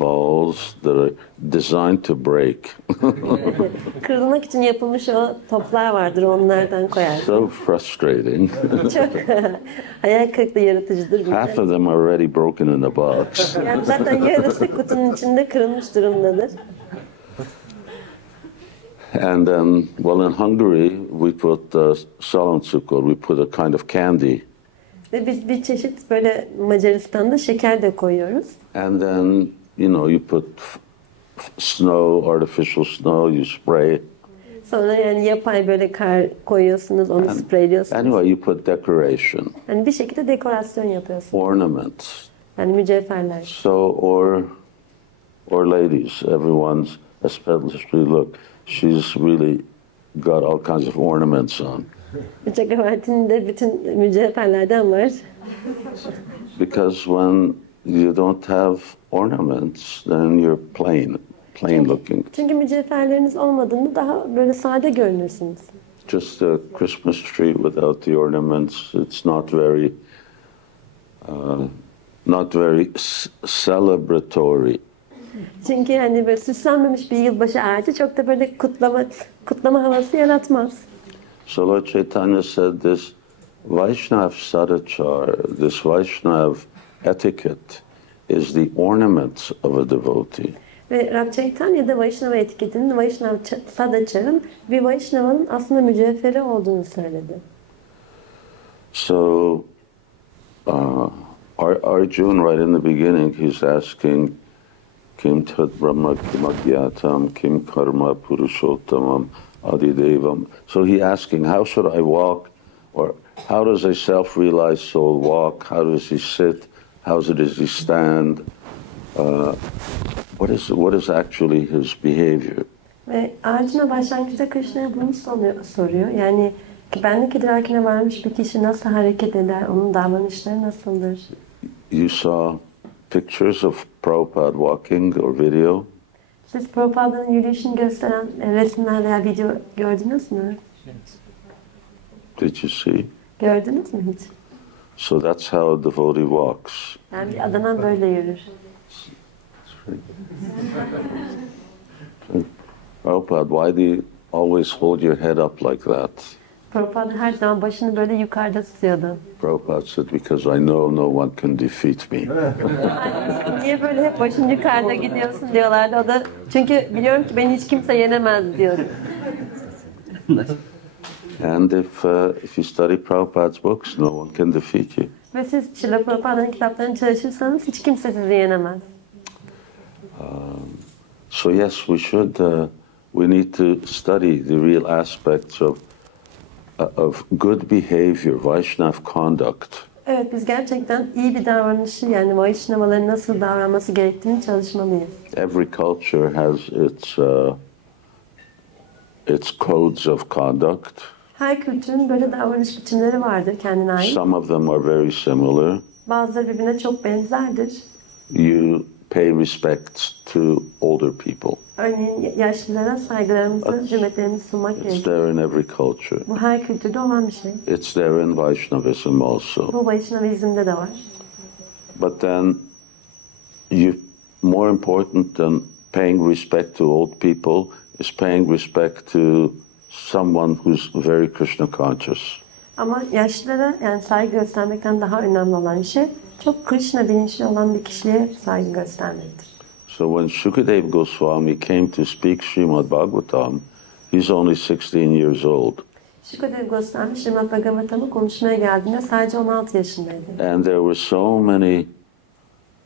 balls that are designed to break. Kırılmak için yapılmış o toplar vardır, onlardan koyarsınız. So frustrating. Çok hayal kırıklığı yaratıcıdır. Half of them are already broken in the box. Yani zaten yarısı kutunun içinde kırılmış durumdadır. And then, well, in Hungary, we put salamcukur, we put a kind of candy. Ve biz bir çeşit böyle Macaristan'da şeker de koyuyoruz. And then, you put snow, artificial snow, you spray. Sonra yani yapay böyle kar koyuyorsunuz, onu spreyliyorsunuz. Anyway, you put decoration, Yani bir şekilde dekorasyon yapıyorsunuz. ornaments. Yani mücevherler. So, or ladies, everyone's, especially look, she's really got all kinds of ornaments on. Çakavarti'nin bütün mücevherlerden var. Because when you don't have ornaments, then you're plain looking. Çünkü mücevherleriniz olmadığında daha böyle sade görünürsünüz. Just a Christmas tree without the ornaments, it's not very celebratory. Çünkü yani böyle süslenmemiş bir yılbaşı ağacı çok da böyle kutlama havası yaratmaz. So Lord Chaitanya said this Vaishnav sadachar, this Vaishnav etiquette is the ornament of a devotee. Ve Rab Chaitanya'da Vaishnava etiketinin Vaishnav Sadachar'ın bir Vaishnava'nın aslında mücevheri olduğunu söyledi. So, Arjun, right in the beginning, he's asking, Kim tad brahma kim agyatam, kim karma purushottamam adidevam. So he asking, how should I walk? Or how does a self-realized soul walk? How does he sit? How does he stand? What is actually his behavior? Ve Arjuna başlangıçta Krishna'ya bunu soruyor. Yani benlik idrakine varmış bir kişi nasıl hareket eder? Onun davranışları nasıldır? You saw pictures of Prabhupada walking or video? Siz Prabhupāda'nın yürüyüşünü gösteren resimler veya video gördünüz mü? Did you see? Gördünüz mü hiç? So that's how a devotee walks. Yani bir adana böyle yürür. Prabhupada, why do you always hold your head up like that? Prabhupada her zaman başını böyle yukarıda tutuyordu. Prabhupada said, because I know no one can defeat me. Niye böyle hep başın yukarıda gidiyorsun diyorlardı. O da çünkü biliyorum ki beni hiç kimse yenemez diyordu. And if you study Prabhupada's books, no one can defeat you. Ve siz Srila Prabhupāda'nın kitaplarını çalışırsanız hiç kimse sizi yenemez. So yes, we should. We need to study the real aspects of good behavior, Vaishnav conduct. Evet, biz gerçekten iyi bir davranışı yani Vaishnavaların nasıl davranması gerektiğini çalışmalıyız. Every culture has its codes of conduct. Her kültürün böyle davranış biçimleri vardır kendine ait. Some of them are very similar. Bazıları birbirine çok benzerdir. You pay respect to older people. Örneğin yaşlılara saygılarımızı, hürmetlerimizi sunmak It's gerekir. there in every culture. Bu her kültürde olan bir şey. It's there in Vaishnavism also. Bu Vaishnavizm'de de var. But then, more important than paying respect to old people is paying respect to someone who's very Krishna conscious. Ama yaşlılara yani saygı göstermekten daha önemli olan şey çok Krishna bilinçli olan bir kişiye saygı göstermektir. So when Shukadeva Goswami came to speak Srimad Bhagavatam, he's only 16 years old. Shukadeva Goswami Srimad Bhagavatam'ı konuşmaya geldiğinde sadece 16 yaşındaydı. And there were so many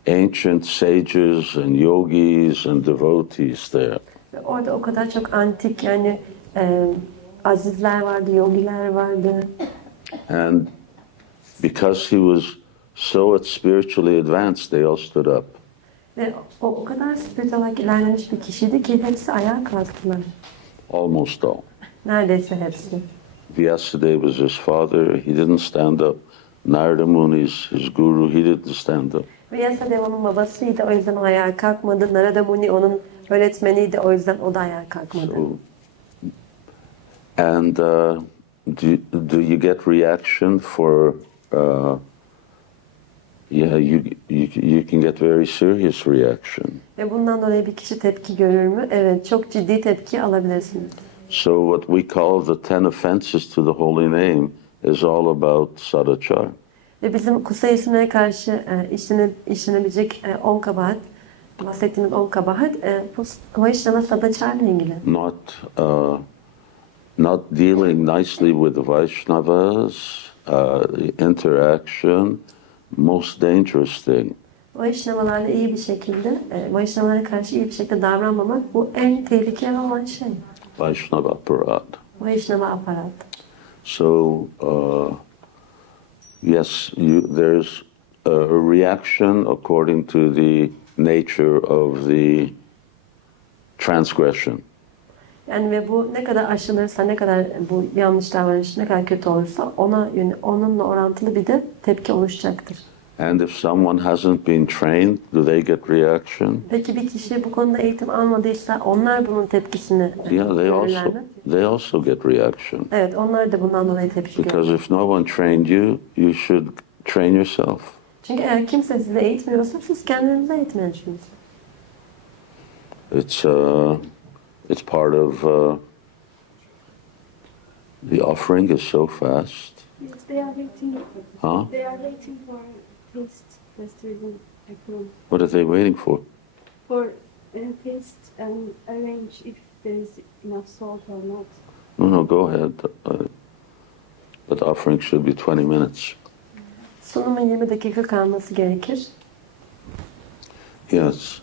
ancient sages and yogis and devotees there. Ve orada o kadar çok antik yani azizler vardı, yogiler vardı. And because he was so spiritually advanced, they all stood up. Ve o kadar spirit olarak ilerlemiş bir kişiydi ki hepsi ayağa kalktılar. Almost all. Neredeyse hepsi. Vyasadeva was his father. He didn't stand up. Narada Muni is his guru. He didn't stand up. Vyasadeva'nın babasıydı, o yüzden o ayağa kalkmadı. Narada Muni onun öğretmeniydi, o yüzden o da ayağa kalkmadı. So, and do you get reaction for? Yeah, you can get very serious reaction. Ve bundan dolayı bir kişi tepki görür mü? Evet, çok ciddi tepki alabilirsiniz. So what we call the 10 offenses to the holy name is all about sadachar. Ve bizim kutsal isimlere karşı işlenebilecek 10 kabahat, bahsettiğimiz 10 kabahat, bu Vaishnava Sadachar'la ilgili. Not dealing nicely with the Vaishnavas, interaction, most dangerous thing. Vaishnavalarla iyi bir şekilde, Vaishnavalara karşı iyi bir şekilde davranmamak bu en tehlikeli olan şey. Vaishnava aparat. Vaishnava aparat. So, yes, there's a reaction according to the nature of the transgression. Yani ve bu ne kadar aşılırsa, ne kadar bu yanlış davranış ne kadar kötü olursa onunla orantılı bir de tepki oluşacaktır. And if someone hasn't been trained, do they get reaction? Peki bir kişi bu konuda eğitim almadıysa onlar bunun tepkisini verirler mi? They also get reaction. Evet, onlar da bundan dolayı tepki görür. Because if no one trained you, you should train yourself. Çünkü eğer kimse sizi eğitmiyorsa siz kendinizi eğitmelisiniz. It's part of the offering is so fast. Yes, they are waiting. Huh? They are waiting for festival. What are they waiting for? For taste and arrange if there is enough salt or not. No, go ahead. But offering should be 20 minutes. Sunumun 20 dakika kalması gerekir. Yes.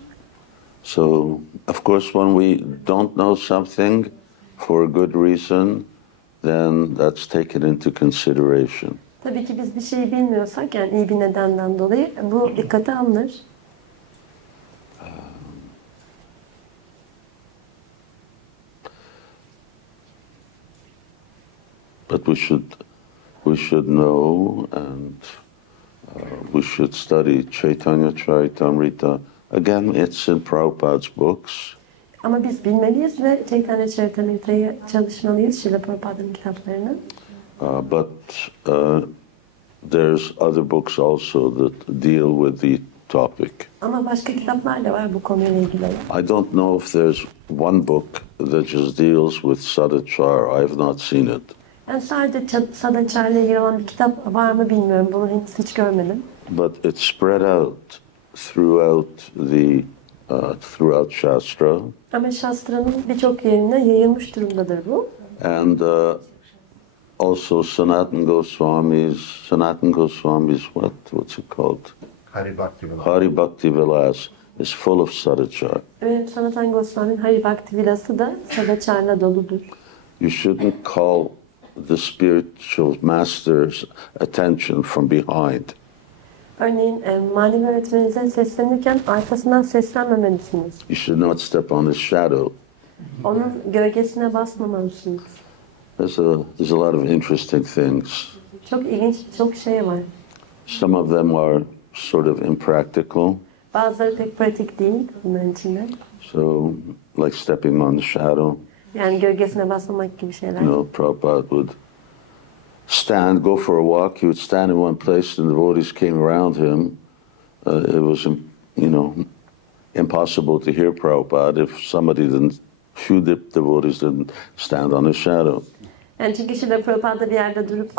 So, of course, when we don't know something for a good reason, then that's taken into consideration. Tabii ki biz bir şeyi bilmiyorsak, yani iyi bir nedenden dolayı bu dikkate alınır. But we should know, and we should study Chaitanya Charitamrita. Again, it's in Prabhupada's books. Ama biz bilmeliyiz ve Chaitanya Charitamrita'yı çalışmalıyız, Srila Prabhupāda'nın kitaplarını. But there's other books also that deal with the topic. Ama başka kitaplar da var bu konuyla ilgili. I don't know if there's one book that just deals with Sadachar. I have not seen it. Yani sadece Sadachar ile ilgili olan bir kitap var mı bilmiyorum. Bunu henüz hiç görmedim. But it's spread out throughout Shastra. Ama Shastra'nın birçok yerine yayılmış durumdadır bu. And also Sanatana Goswami's what's it called? Hari Bhakti Vilas is full of Sadachar. Ve Sanatana Goswami'nin Hari Bhakti Vilas'ı da Sadachar'la doludur. You shouldn't call the spiritual master's attention from behind. Örneğin manevi öğretmeninize seslenirken arkasından seslenmemelisiniz. You should not step on his shadow. Onun gölgesine basmamalısınız. There's a lot of interesting things. Çok ilginç, çok şey var. Some of them are sort of impractical. Bazıları pek pratik değil bunların içinde. So, like stepping on the shadow. Yani gölgesine basmamak gibi şeyler. You know, Prabhupada would go for a walk. He would stand in one place, and the devotees came around him. It was, impossible to hear Prabhupada if few devotees didn't stand on his shadow. Yani çünkü Srila Prabhupada bir yerde durup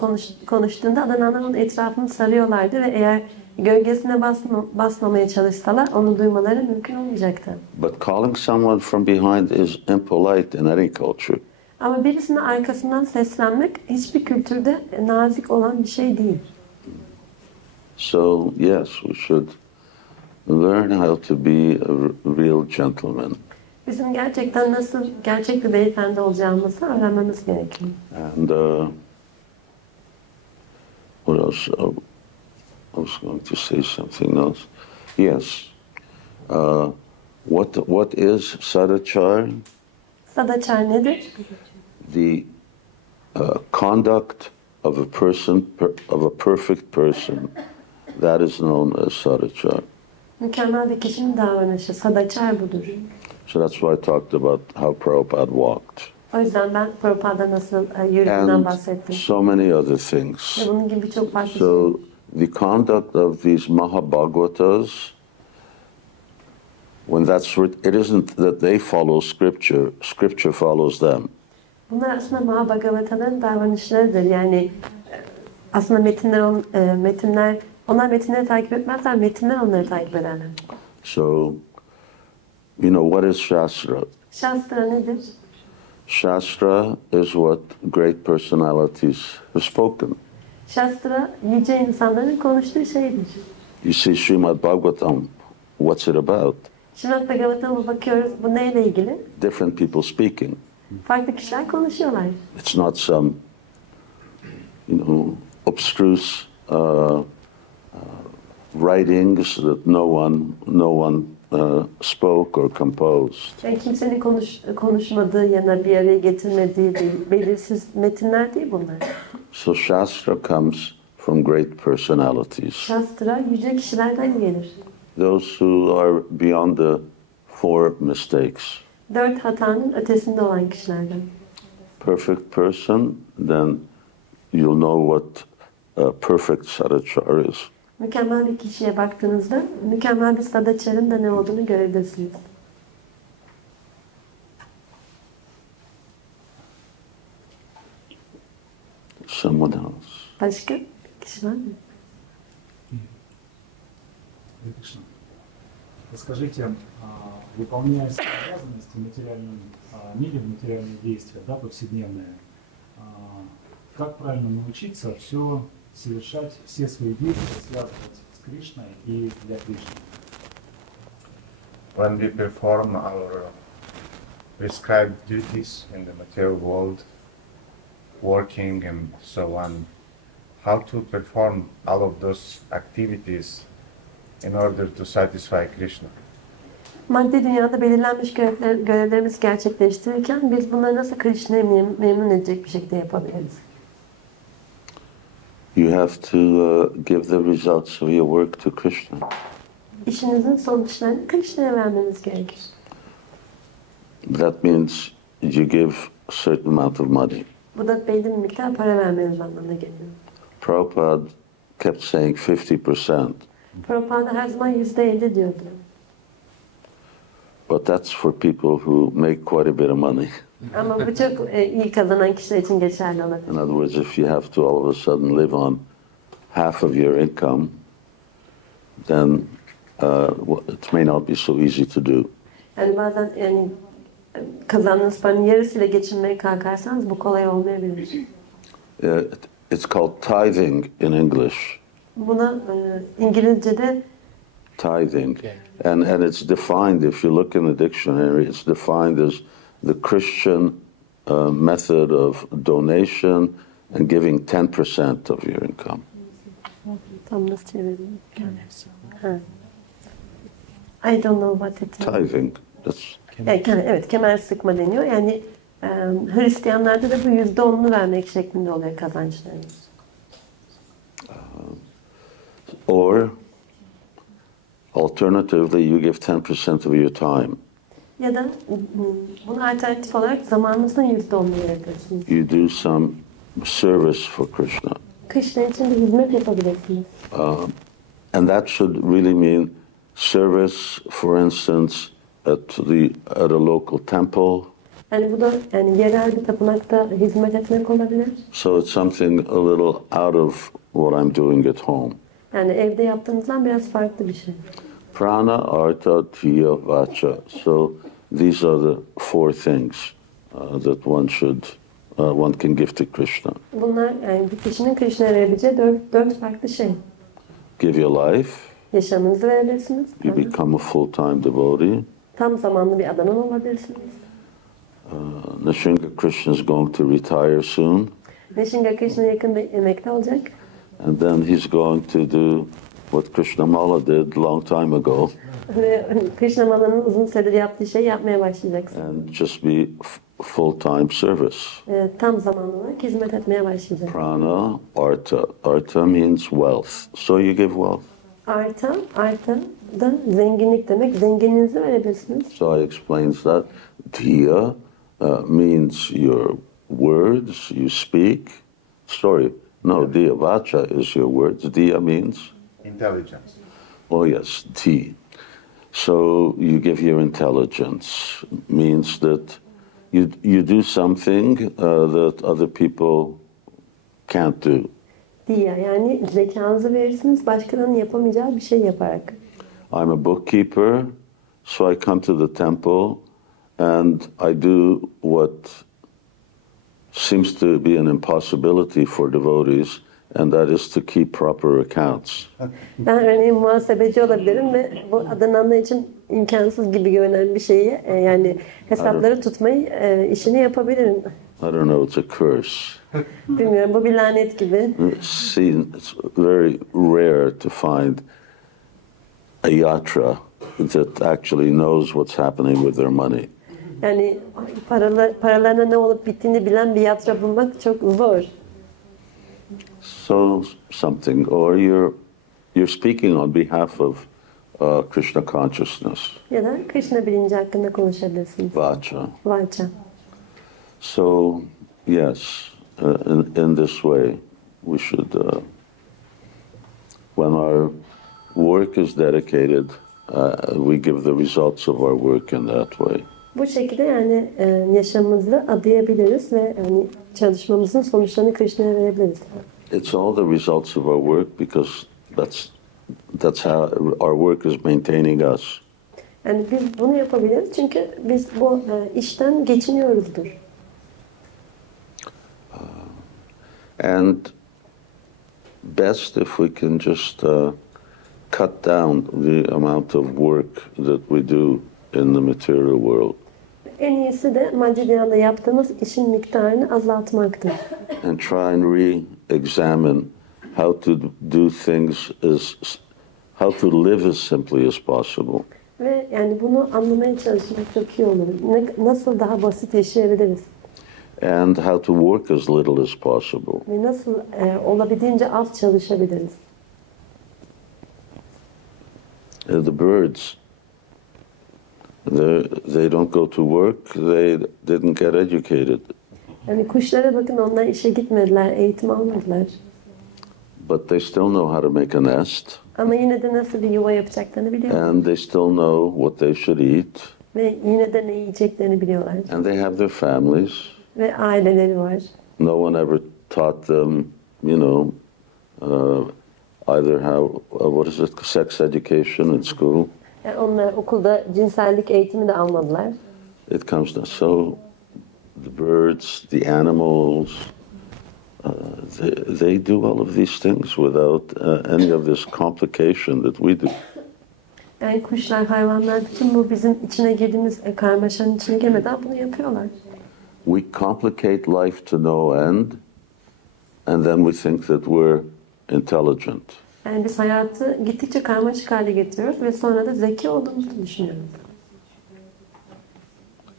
konuştuğunda Adana'nın onun etrafını sarıyorlardı ve eğer gölgesine basmamaya çalışsalar onu duymaları mümkün olmayacaktı. But calling someone from behind is impolite in any culture. Ama birisinin arkasından seslenmek hiçbir kültürde nazik olan bir şey değil. So yes, we should learn how to be a real gentleman. Bizim gerçekten nasıl gerçek bir beyefendi olacağımızı öğrenmemiz gerekiyor. And what else? I was going to say something else. Yes. What is Sadachar? Sadachar nedir? The conduct of a perfect person. That is known as Sadachar. Mükemmel bir kişinin davranışı. Sadachar budur. So that's why I talked about how Prabhupada walked. O yüzden ben Prabhupada nasıl yürüdüğünden bahsettim. So many other things. Ve bunun gibi birçok farklı So the conduct of these Mahabhagavatas, when it isn't that they follow scripture, scripture follows them. Bunlar aslında Mahabhagavatā'nın davranışlarıdır. Yani aslında onlar metinleri takip etmezler, metinler onları takip ederler. So, what is Shastra? Shastra nedir? Shastra is what great personalities have spoken. Shastra, yüce insanların konuştuğu şeydir. You see Srimad Bhagavatam, what's it about? Srimad Bhagavatam'a bakıyoruz, bu neyle ilgili? Different people speaking. Farklı kişiler konuşuyorlar. It's not some, obstruse writings that no one spoke or composed. Yani kimsenin konuşmadığı ya da bir araya getirmediği belirsiz metinler değil bunlar. So Shastra comes from great personalities. Shastra yüce kişilerden gelir. Those who are beyond the 4 mistakes. 4 hatanın ötesinde olan kişilerden. Perfect person, then you'll know what a perfect sadachar is. Mükemmel bir kişiye baktığınızda mükemmel bir sadacharın da ne olduğunu görebilirsiniz. Someone else. Başka kişi var mı? Скажите, выполняя свои обязанности в материальном мире, в материальные действия, да, повседневные, как правильно научиться все совершать, все свои действия связывать с Кришной и для Кришны? When we perform our prescribed duties in the material world, working and so on, how to perform all of those activities in order to satisfy Krishna. Maddi dünyada belirlenmiş görevlerimizi gerçekleştirirken biz bunları nasıl Krishna'yı memnun edecek bir şekilde yapabiliriz? You have to give the results of your work to Krishna. İşinizin sonuçlarını Krishna'ya vermeniz gerekir. That means you give a certain amount of money. Bu da belli bir miktar para vermeniz anlamına geliyor. Prabhupada kept saying 50%. Prabhupada her zaman %50 diyordu. But that's for people who make quite a bit of money. Ama bu çok iyi kazanan kişiler için geçerli olabilir. In other words, if you have to all of a sudden live on half of your income, then it may not be so easy to do. Yani bazen kazandığınız paranın yarısıyla geçinmeye kalkarsanız bu kolay olmayabilir. It's called tithing in English. Buna İngilizce'de Tithing. And it's defined, if you look in the dictionary, it's defined as the Christian method of donation and giving 10% of your income. Tam nasıl çevireyim? I don't know what it is. Tithing. That's Evet, kemer sıkma deniyor. Yani Hristiyanlarda da bu %10'unu vermek şeklinde oluyor kazançlarınız. Or alternatively, you give 10% of your time. Ya da buna alternatif olarak zamanınızın %10'unu verebilirsiniz. You do some service for Krishna. Krishna için bir hizmet yapabilirsiniz. And that should really mean service, for instance, at a local temple. Yani bu da yerel bir tapınakta hizmet etmek olabilir. So it's something a little out of what I'm doing at home. Yani evde yaptığınızdan biraz farklı bir şey. Prana, Artha, Tiya, Vacha. So these are the four things that one can give to Krishna. Bunlar bir kişinin Krishna'ya verebileceği dört farklı şey. Give your life. Yaşamınızı verebilirsiniz. You become a full-time devotee. Tam zamanlı bir adanan olabilirsiniz. Nishinga Krishna is going to retire soon. Nishinga Krishna yakında emekli olacak. And then he's going to do what Krishnamala did long time ago. Ve Krishnamala'nın uzun süredir yaptığı şeyi yapmaya başlayacaksın. And just be full-time service. Tam zamanlı olarak hizmet etmeye başlayacak. Prana, Artha. Artha means wealth. So you give wealth. Artha da zenginlik demek. Zenginliğinizi verebilirsiniz. So I explains that. Dhiya means your words, you speak. Sorry, no, Dhiya Vacha is your words. Dhiya means? Intelligence. Oh yes, T. So you give your intelligence. Means that you do something that other people can't do. Diye yani zekanızı verirsiniz başkalarının yapamayacağı bir şey yaparak. I'm a bookkeeper, so I come to the temple and I do what seems to be an impossibility for devotees, and that is to keep proper accounts. Ben örneğin muhasebeci olabilirim ve bu adananlar için imkansız gibi görünen bir şeyi yani hesapları tutmayı işini yapabilirim. I don't know, it's a curse. Bilmiyorum, bu bir lanet gibi. See, it's very rare to find a yatra that actually knows what's happening with their money. Yani paralarına ne olup bittiğini bilen bir yatra bulmak çok zor. So something, or you're speaking on behalf of Krishna consciousness. Ya da Krishna bilinci hakkında konuşabilirsiniz. Vacha. Vacha. So yes, in this way, we should, when our work is dedicated, we give the results of our work in that way. Bu şekilde yani yaşamımızı adayabiliriz ve yani çalışmamızın sonuçlarını Krishna'ya verebiliriz. It's all the results of our work because that's how our work is maintaining us. Yani biz bunu yapabiliriz çünkü biz bu işten geçiniyoruzdur. And best if we can just cut down the amount of work that we do in the material world. En iyisi de maddi dünyada yaptığımız işin miktarını azaltmaktır. And try and re-examine how to do things how to live as simply as possible. Ve yani bunu anlamaya çalışmak çok iyi olur. Nasıl daha basit yaşayabiliriz? And how to work as little as possible. Ve nasıl olabildiğince az çalışabiliriz? The birds, they don't go to work, they didn't get educated. Yani kuşlara bakın, onlar işe gitmediler, eğitim almadılar. But they still know how to make a nest. Ama yine de nasıl bir yuva yapacaklarını biliyorlar. And they still know what they should eat. Ve yine de ne yiyeceklerini biliyorlar. And they have their families. Ve aileleri var. No one ever taught them, either what is it, sex education in school. Yani onlar okulda cinsellik eğitimi de almadılar. It comes down. So the birds, the animals, they do all of these things without any of this complication that we do. Yani kuşlar, hayvanlar, bütün bu bizim içine girdiğimiz karmaşanın içine girmeden bunu yapıyorlar. We complicate life to no end, and then we think that we're intelligent. Yani biz hayatı gittikçe karmaşık hale getiriyoruz ve sonra da zeki olduğumuzu düşünüyoruz.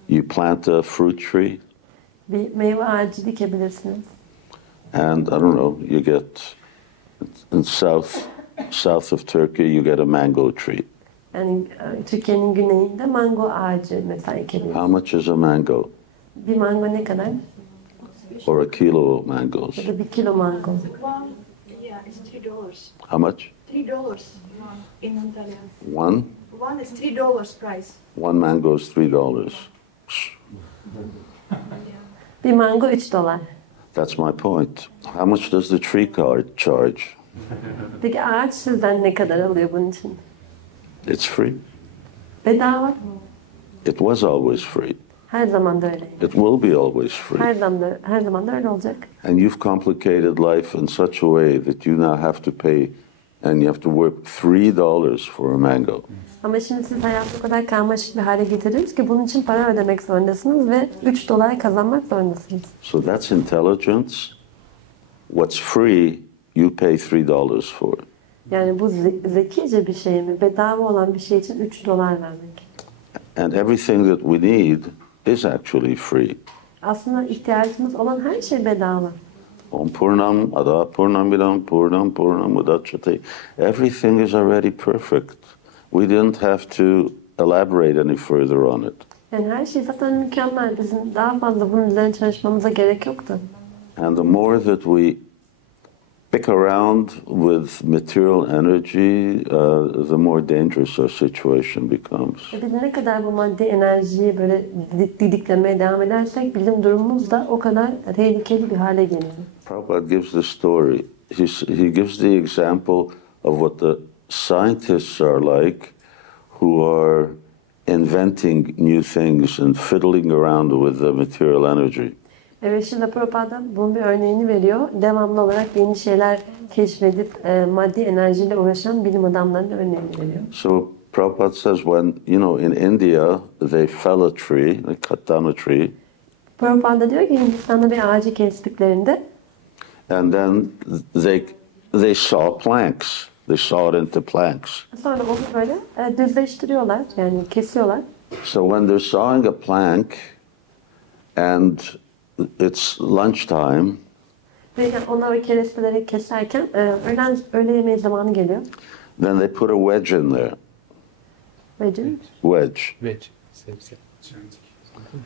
You plant a fruit tree, Bir meyve ağacı dikebilirsiniz. and I don't know, you get in south of Turkey, you get a mango tree. Yani Türkiye'nin güneyinde mango ağacı mesela ekebilirsiniz. How much is a mango? Bir mango ne kadar? Or a kilo of mangoes? Ya da bir kilo mango. Yeah, it's $3. How much? $3 in Antalya. One? One is $3 price. One mango is $3. Bir mango $3. That's my point. How much does the tree charge? Peki ağaç sizden ne kadar alıyor bunun için? It's free. Bedava. It was always free. Her zaman da öyle. It will be always free. Her zaman da öyle olacak. And you've complicated life in such a way that you now have to pay, and you have to work $3 for a mango. Ama şimdi siz hayatı o kadar karmaşık bir hale getirdiniz ki bunun için para ödemek zorundasınız ve $3 kazanmak zorundasınız. So that's intelligence. What's free, you pay $3 for. Yani bu zekice bir şey mi? Bedava olan bir şey için $3 vermek. And everything that we need is actually free. Aslında ihtiyacımız olan her şey bedava. Om Purnam, Ada Purnam Vidam, Purnam Udachyate. Everything is already perfect. We didn't have to elaborate any further on it. Yani her şey zaten mükemmel. Bizim daha fazla bunun üzerine çalışmamıza gerek yoktu. And the more that we pick around with material energy, the more dangerous our situation becomes. Biz ne kadar bu maddi enerjiyi böyle didiklemeye devam edersek bizim durumumuz da o kadar tehlikeli bir hale geliyor. Prabhupada gives the story. He gives the example of what the scientists are like who are inventing new things and fiddling around with the material energy. Evet, şimdi Prabhupada bunun bir örneğini veriyor. Devamlı olarak yeni şeyler keşfedip maddi enerjiyle uğraşan bilim adamlarının örneğini veriyor. So Prabhupada says when, in India they fell a tree, they cut down a tree. Prabhupada diyor ki Hindistan'da bir ağacı kestiklerinde And then they saw planks. They saw it into planks. Sonra onu böyle düzleştiriyorlar, yani kesiyorlar. So when they're sawing a plank and it's lunchtime, Ve onlar o keresteleri keserken öğle yemeği zamanı geliyor. then they put a wedge in there. Wedge. Veg. Sebze.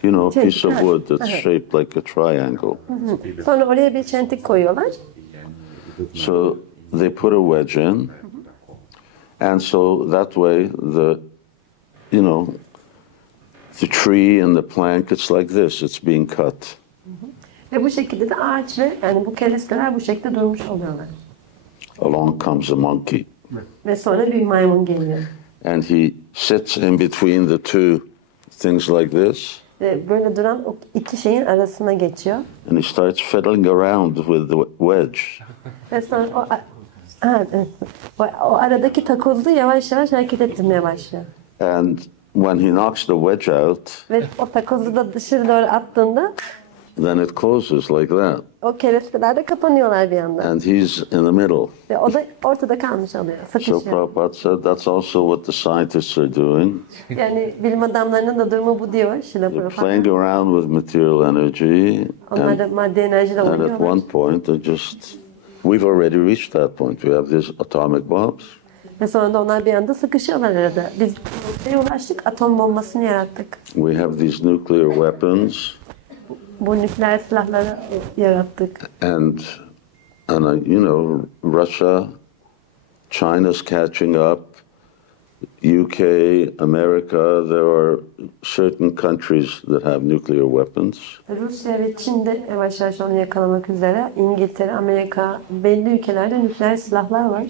A piece of wood that's shaped like a triangle. Sonra oraya bir çentik koyuyorlar. So they put a wedge in, and so that way the tree and the plank, it's like this, it's being cut. Ve bu şekilde de ağaç ve yani bu keresteler bu şekilde durmuş oluyorlar. Along comes a monkey. Ve sonra bir maymun geliyor. and he sits in between the two things like this. Böyle duran o iki şeyin arasına geçiyor. And he starts fiddling around with the wedge. Ve sonra o aradaki takozu yavaş yavaş hareket ettirmeye başlıyor. And when he knocks the wedge out, Ve o takozu da dışarı doğru attığında then it closes like that. o keresteler de kapanıyorlar bir anda. And he's in the middle. Ve o da ortada kalmış oluyor. So Sıkışıyor. Prabhupada said that's also what the scientists are doing. Yani bilim adamlarının da durumu bu diyor. They're playing around with material energy. Onlar da madde enerjiyle And at oynuyorlar. one point, we've already reached that point. We have these atomic bombs. Ve sonra da onlar bir anda sıkışıyorlar arada. Biz noktaya ulaştık, atom bombasını yarattık. We have these nuclear weapons. Bu nükleer silahları yarattık. And you know, Russia, China's catching up. UK, America, there are certain countries that have nuclear weapons. Rusya ve Çin de yavaş yavaş onu yakalamak üzere. İngiltere, Amerika, belli ülkelerde nükleer silahlar var.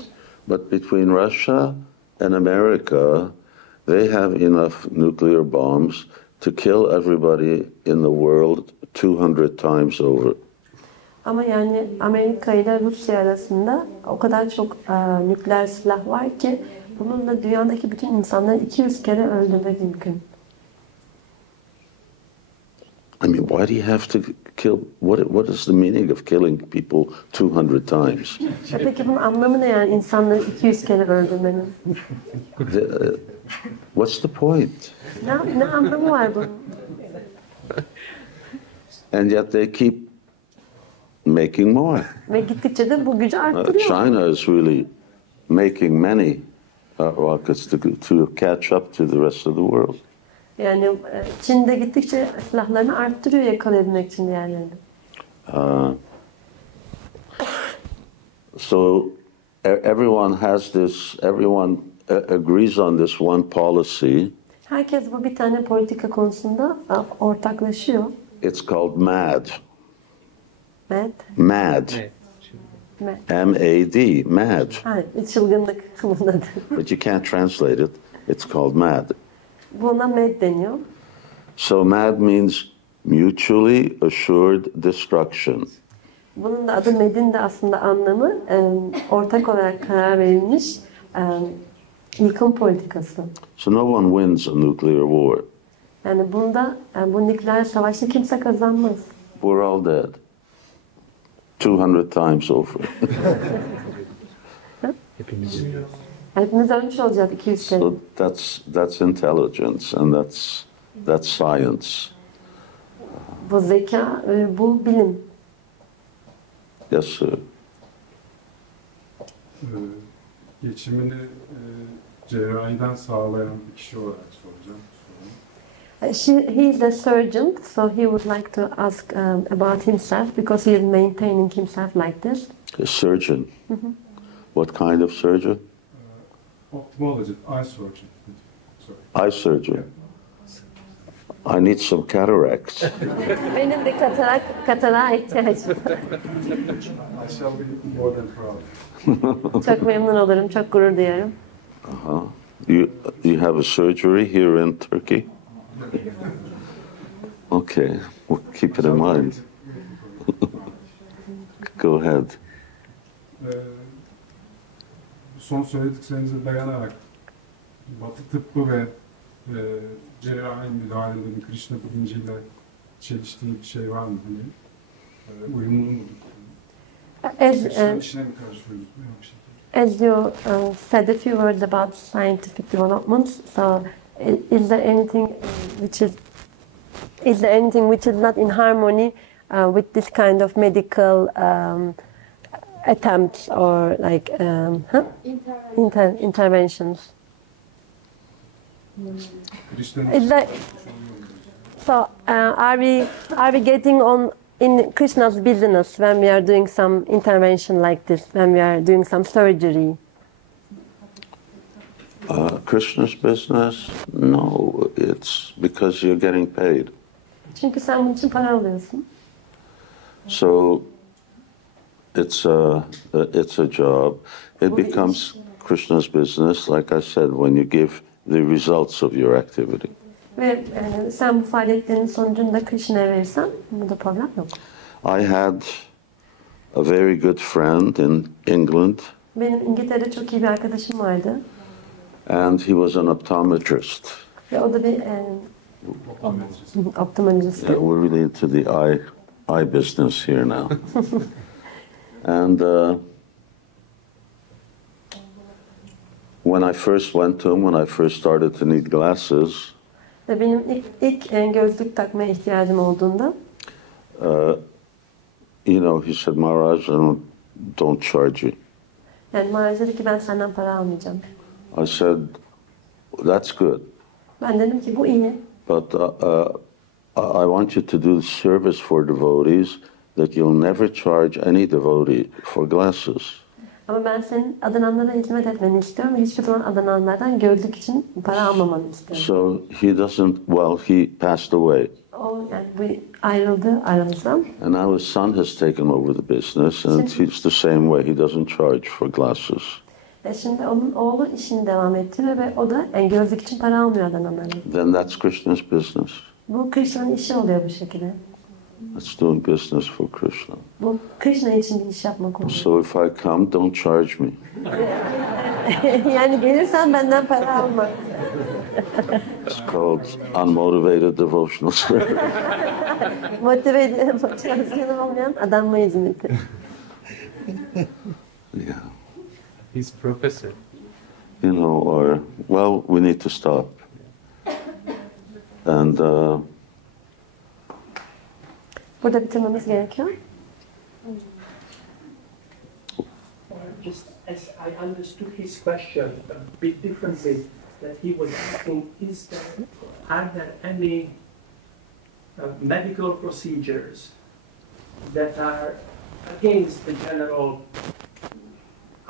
But between Russia and America, they have enough nuclear bombs to kill everybody in the world 200 times over. Ama yani Amerika ile Rusya arasında o kadar çok nükleer silah var ki bununla dünyadaki bütün insanları 200 kere öldürmek mümkün. I mean, why do you have to kill? What is the meaning of killing people 200 times? Peki bunun anlamı ne yani insanları 200 kere öldürmenin? What's the point? Ne anlamı var bunun? And yet they keep making more. Ve gittikçe de bu gücü arttırıyor. China is really making many rockets to catch up to the rest of the world. Yani Çin de gittikçe silahlarını arttırıyor yakalayabilmek için diğerlerini. So everyone has this. Everyone agrees on this one policy. Herkes bu bir tane politika konusunda ortaklaşıyor. It's called MAD. MAD. MAD. M-A-D. MAD. Ha, çılgınlık bunun adı. But you can't translate it. It's called MAD. Buna MAD deniyor. So MAD means mutually assured destruction. Bunun da adı MAD'in de aslında anlamı ortak olarak karar verilmiş yıkım politikası. So no one wins a nuclear war. Yani bunda bu nükleer savaşta kimse kazanmaz. We're all dead. 200 times over. Hepimiz ölmüş olacağız 200 kere. So that's intelligence and that's science. Bu zeka, bu bilim. Yes, sir. Geçimini cerrahiden sağlayan bir kişi olarak soracağım. He is a surgeon, so he would like to ask about himself because he is maintaining himself like this. A surgeon. What kind of surgeon? Ophthalmologist, eye surgeon. Eye surgeon. I need some cataracts. Benim de katarağa ihtiyacım var. I shall be more than proud. Çok memnun olurum, çok gurur duyarım. You have a surgery here in Turkey? Okay, we'll keep it in mind. Go ahead. Son söylediklerinize dayanarak Batı tıbbı ve cerrahi müdahalelerin Krishna bilinciyle çeliştiği bir şey var mı? Uyumlu mu? Krishna işine mi karışıyoruz? As you said a few words about scientific developments, so is there anything which is not in harmony with this kind of medical attempts or like interventions? Is that, so are we getting on in Krishna's business when we are doing some intervention like this, when we are doing some surgery? Krishna's business? No, it's because you're getting paid. Çünkü sen bunun için para alıyorsun. So it's a job. It becomes Krishna's business, like I said, when you give the results of your activity. Ve sen bu faaliyetlerin sonucunda Krishna'ya verirsen burada problem yok. I had a very good friend in England, Benim İngiltere'de çok iyi bir arkadaşım vardı. and he was an optometrist. Ve o da bir optometrist. Yeah, we're really into the eye business here now. And when I first went to him, when I first started to need glasses, Ve benim ilk gözlük takmaya ihtiyacım olduğunda you know, he said, Maharaj, I don't charge you. yani Maharaj dedi ki ben senden para almayacağım. I said, that's good, Ben dedim ki bu iyi. but I want you to do service for devotees that you'll never charge any devotee for glasses. Ama ben senin adananlara hizmet etmeni istiyorum ve hiçbir zaman adananlardan gözlük için para almamanı istiyorum. So he doesn't, well, he passed away. O yani bu ayrıldı aramızdan. And now his son has taken over the business, and he's the same way. He doesn't charge for glasses. Şimdi onun oğlu işini devam ettiriyor ve o da yani gözlük için para almıyor adananlara. Then that's Krishna's business. Bu Krishna'nın işi oluyor bu şekilde. That's doing business for Krishna. Bu Krishna için bir iş yapmak oluyor. So if I come, don't charge me. Yani gelirsen benden para alma. It's called unmotivated devotional service. Motivasyonu olmayan adanma hizmeti. Yeah. He's professor. You know, or, well, we need to stop. And Burada bitirmemiz gerekiyor. Just as I understood his question a bit differently, that he was asking, are there any medical procedures that are against the general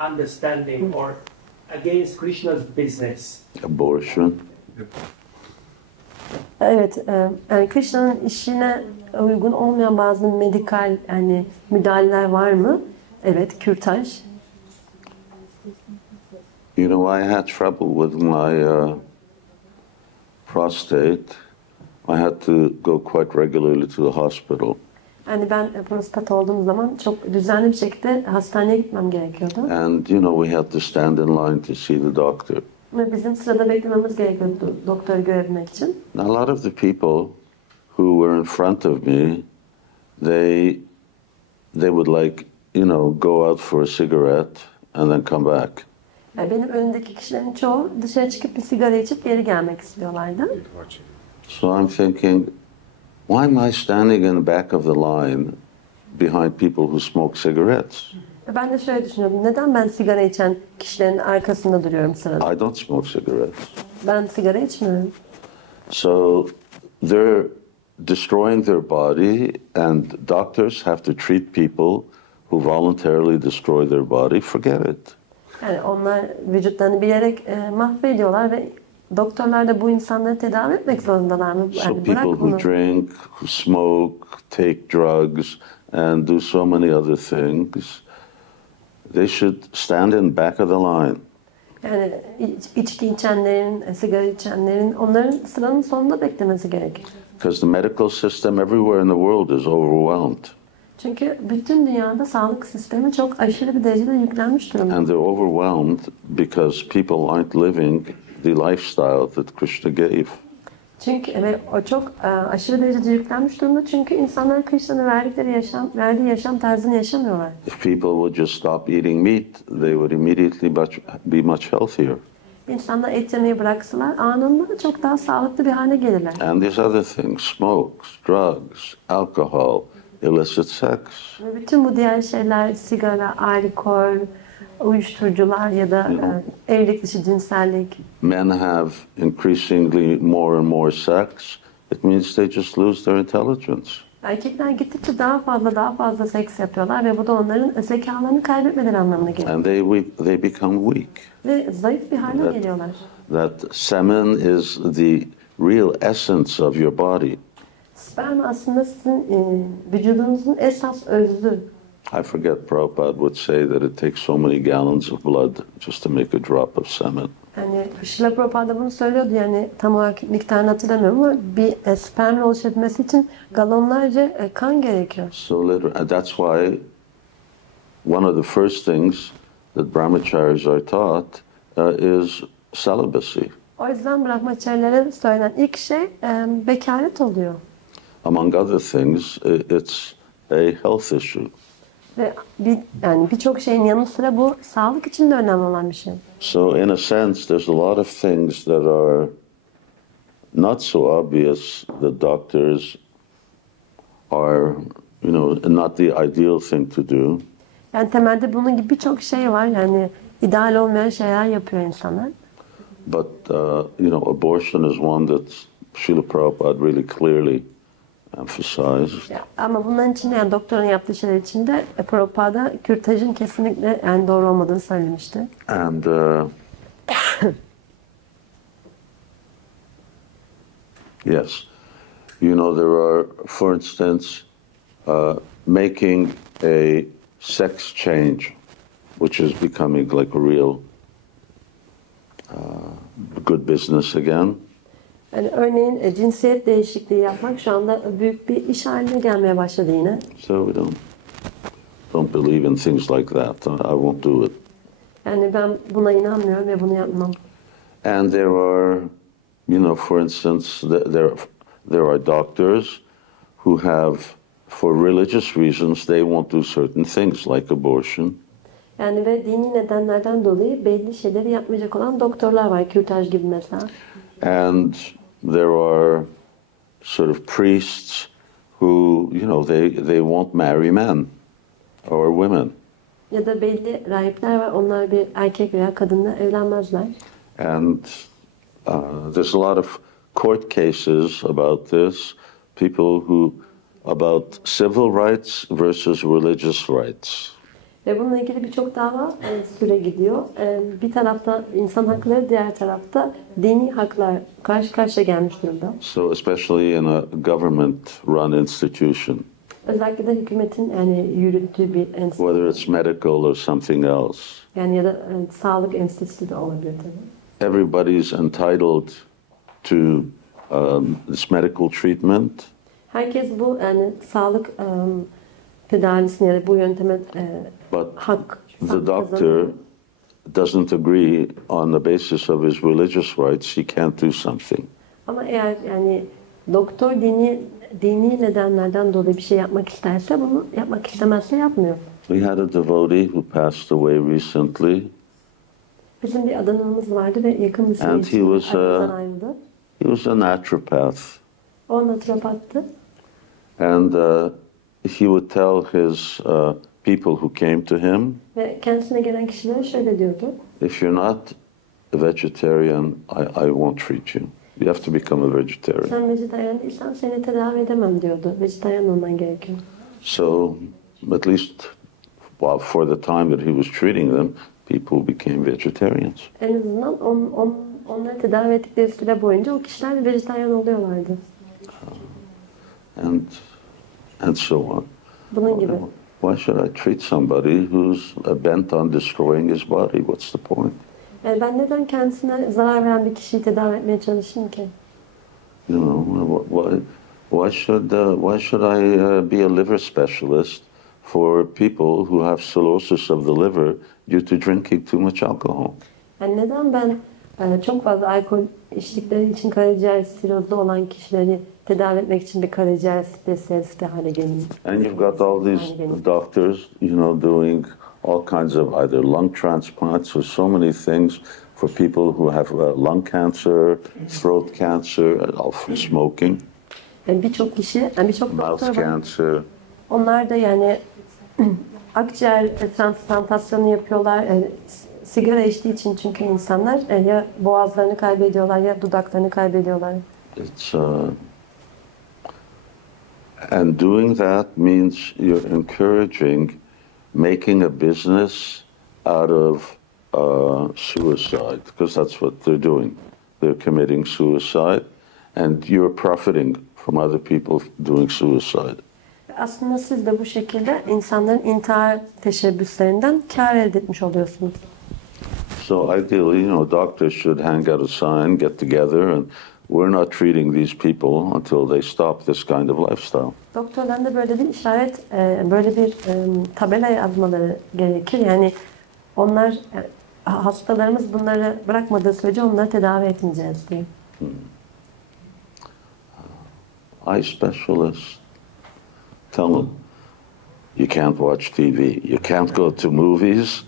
understanding or against Krishna's business? abortion. Evet, yani Krishna'nın işine uygun olmayan bazı medikal yani müdahaleler var mı? Evet, kürtaj. You know, I had trouble with my prostate. I had to go quite regularly to the hospital. Yani ben prostat olduğum zaman çok düzenli bir şekilde hastaneye gitmem gerekiyordu. And, you know, we had to stand in line to see the doctor. Ve bizim sırada beklememiz gerekiyordu doktoru görebilmek için. Now, a lot of the people who were in front of me, they would like, you know, go out for a cigarette and then come back. Yani benim önümdeki kişilerin çoğu dışarı çıkıp bir sigara içip geri gelmek istiyorlardı. So I'm thinking, why am I standing in the back of the line behind people who smoke cigarettes? Ben de şöyle düşünüyordum. Neden ben sigara içen kişilerin arkasında duruyorum sırada? I don't smoke cigarettes. Ben sigara içmiyorum. So they're destroying their body, and doctors have to treat people who voluntarily destroy their body. Forget it. Yani onlar vücutlarını bilerek mahvediyorlar ve doktorlar da bu insanları tedavi etmek zorundalar mı? So Yani people bırak who bunu. drink, who smoke, take drugs, and do so many other things, they should stand in back of the line. Yani içki içenlerin, sigara içenlerin onların sıranın sonunda beklemesi gerekir. Because the medical system everywhere in the world is overwhelmed. Çünkü bütün dünyada sağlık sistemi çok aşırı bir derecede yüklenmiş durumda. And they're overwhelmed because people aren't living the lifestyle that Krishna gave. Çünkü ve o çok aşırı derecede yüklenmiş durumda çünkü insanlar Krishna'nın verdiği yaşam tarzını yaşamıyorlar. If people would just stop eating meat, they would immediately be much healthier. İnsanlar et yemeyi bıraksalar anında çok daha sağlıklı bir hale gelirler. And there's other things, smokes, drugs, alcohol, illicit sex. Ve bütün bu diğer şeyler sigara, alkol, uyuşturucular ya da evlilik dışı cinsellik. Men have increasingly more and more sex. It means they just lose their intelligence. Erkekler gittikçe daha fazla seks yapıyorlar ve bu da onların zekalarını kaybetmeleri anlamına geliyor. And they become weak. Ve zayıf bir hale geliyorlar. That semen is the real essence of your body. Sperm aslında sizin vücudunuzun esas özü. I forget, Prabhupada would say that it takes so many gallons of blood just to make a drop of semen. Yani Srila Prabhupada bunu söylüyordu, yani tam olarak miktarını hatırlamıyorum ama bir spermin oluşabilmesi için galonlarca kan gerekiyor. So literally, that's why one of the first things that brahmacharis are taught is celibacy. O yüzden Brahmacharilere söylenen ilk şey bekaret oluyor. Among other things, it's a health issue. Ve yani birçok şeyin yanı sıra bu sağlık için de önemli olan bir şey. So in a sense, there's a lot of things that are not so obvious that doctors are, not the ideal thing to do. Yani temelde bunun gibi birçok şey var, yani ideal olmayan şeyler yapıyor insanlar. But, abortion is one that Srila Prabhupada really clearly emphasized. Ama bunların içinde, yani doktorun yaptığı şeyler içinde Prabhupada kürtajın kesinlikle yani doğru olmadığını söylemişti. And yes, there are, for instance, making a sex change, which is becoming like a real good business again. Yani örneğin cinsiyet değişikliği yapmak şu anda büyük bir iş haline gelmeye başladı yine. So we don't believe in things like that. I won't do it. Yani ben buna inanmıyorum ve bunu yapmam. And there are, for instance, there are doctors who have, for religious reasons, they won't do certain things like abortion. Yani ve dini nedenlerden dolayı belli şeyleri yapmayacak olan doktorlar var, kürtaj gibi mesela. And there are sort of priests who, they won't marry men or women. Ya da belli rahipler var, onlar bir erkek veya kadınla evlenmezler. And there's a lot of court cases about this, about civil rights versus religious rights. Ve bununla ilgili birçok dava süre gidiyor. Bir tarafta insan hakları, diğer tarafta dini haklar karşı karşıya gelmiş durumda. So especially in a government-run institution. Özellikle de hükümetin yani yürüttüğü bir enstitü. Whether it's medical or something else. Yani ya da sağlık enstitüsü de olabilir tabii. Everybody's entitled to this medical treatment. Herkes bu yani sağlık tedavisine ya da bu yönteme hak. The doctor doesn't agree on the basis of his religious rights. He can't do something. Ama eğer yani doktor dini nedenlerden dolayı bir şey yapmak isterse bunu yapmak istemezse yapmıyor. We had a devotee who passed away recently. Bizim bir adanımız vardı ve yakın bir süre And için aramızdan ayrıldı. He was a naturopath. O naturopattı. And he would tell his people who came to him, ve kendisine gelen kişilere şöyle diyordu. If you're not a vegetarian, I won't treat you. You have to become a vegetarian. Sen vejetaryen değilsen seni tedavi edemem diyordu. Vejetaryen olman gerekiyor. So, at least for the time that he was treating them, people became vegetarians. En azından onları tedavi ettikleri süre boyunca o kişiler vejetaryen oluyorlardı. And so on. Bunun gibi. Why should I treat somebody who's bent on destroying his body? What's the point? Yani ben neden kendisine zarar veren bir kişiyi tedavi etmeye çalışayım ki? Why should I be a liver specialist for people who have cirrhosis of the liver due to drinking too much alcohol? Yani neden ben çok fazla alkol içtikleri için karaciğer sirozlu olan kişileri tedavi etmek için bir karaciğer spesiyalisti hale geleyim? And you've got all these doctors, doing all kinds of either lung transplants or so many things for people who have lung cancer, throat cancer, all from smoking. Yani birçok kişi, birçok doktor var. Cancer. Onlar da yani akciğer transplantasyonu yapıyorlar. Sigara içtiği için çünkü insanlar ya boğazlarını kaybediyorlar ya dudaklarını kaybediyorlar. It's and doing that means you're encouraging making a business out of suicide, because that's what they're doing. They're committing suicide, and you're profiting from other people doing suicide. Aslında siz de bu şekilde insanların intihar teşebbüslerinden kâr elde etmiş oluyorsunuz. So ideally, doctors should hang out a sign, get together, and we're not treating these people until they stop this kind of lifestyle. Doktorların da böyle bir işaret, böyle bir tabela yazmaları gerekir. Yani onlar, hastalarımız bunları bırakmadığı sürece onları tedavi etmeyeceğiz diye. Eye specialists tell them you can't watch TV, you can't go to movies,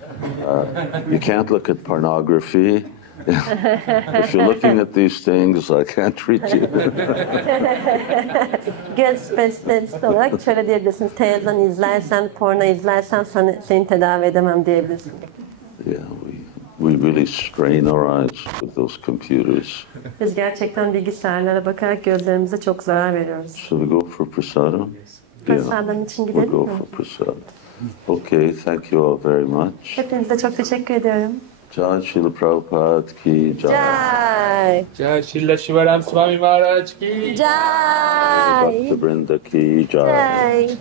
you can't look at pornography. If you're looking at these things, I can't treat you. Göz specialist olarak şöyle diyebilirsiniz. Televizyon izlersen, porno izlersen seni tedavi edemem diyebilirsin. Yeah, we really strain our eyes with those computers. Biz gerçekten bilgisayarlara bakarak gözlerimize çok zarar veriyoruz. Should we go for prasadam? Prasadam için We'll gidelim go mi? for prasadam. Okay, thank you all very much. Hepinize çok teşekkür ediyorum. Jai Srila Prabhupada ki jai. Jai. Jai Srila Śivarāma Swami Maharaj ki. Jai. Bhakta Vrinda ki jai. Jai.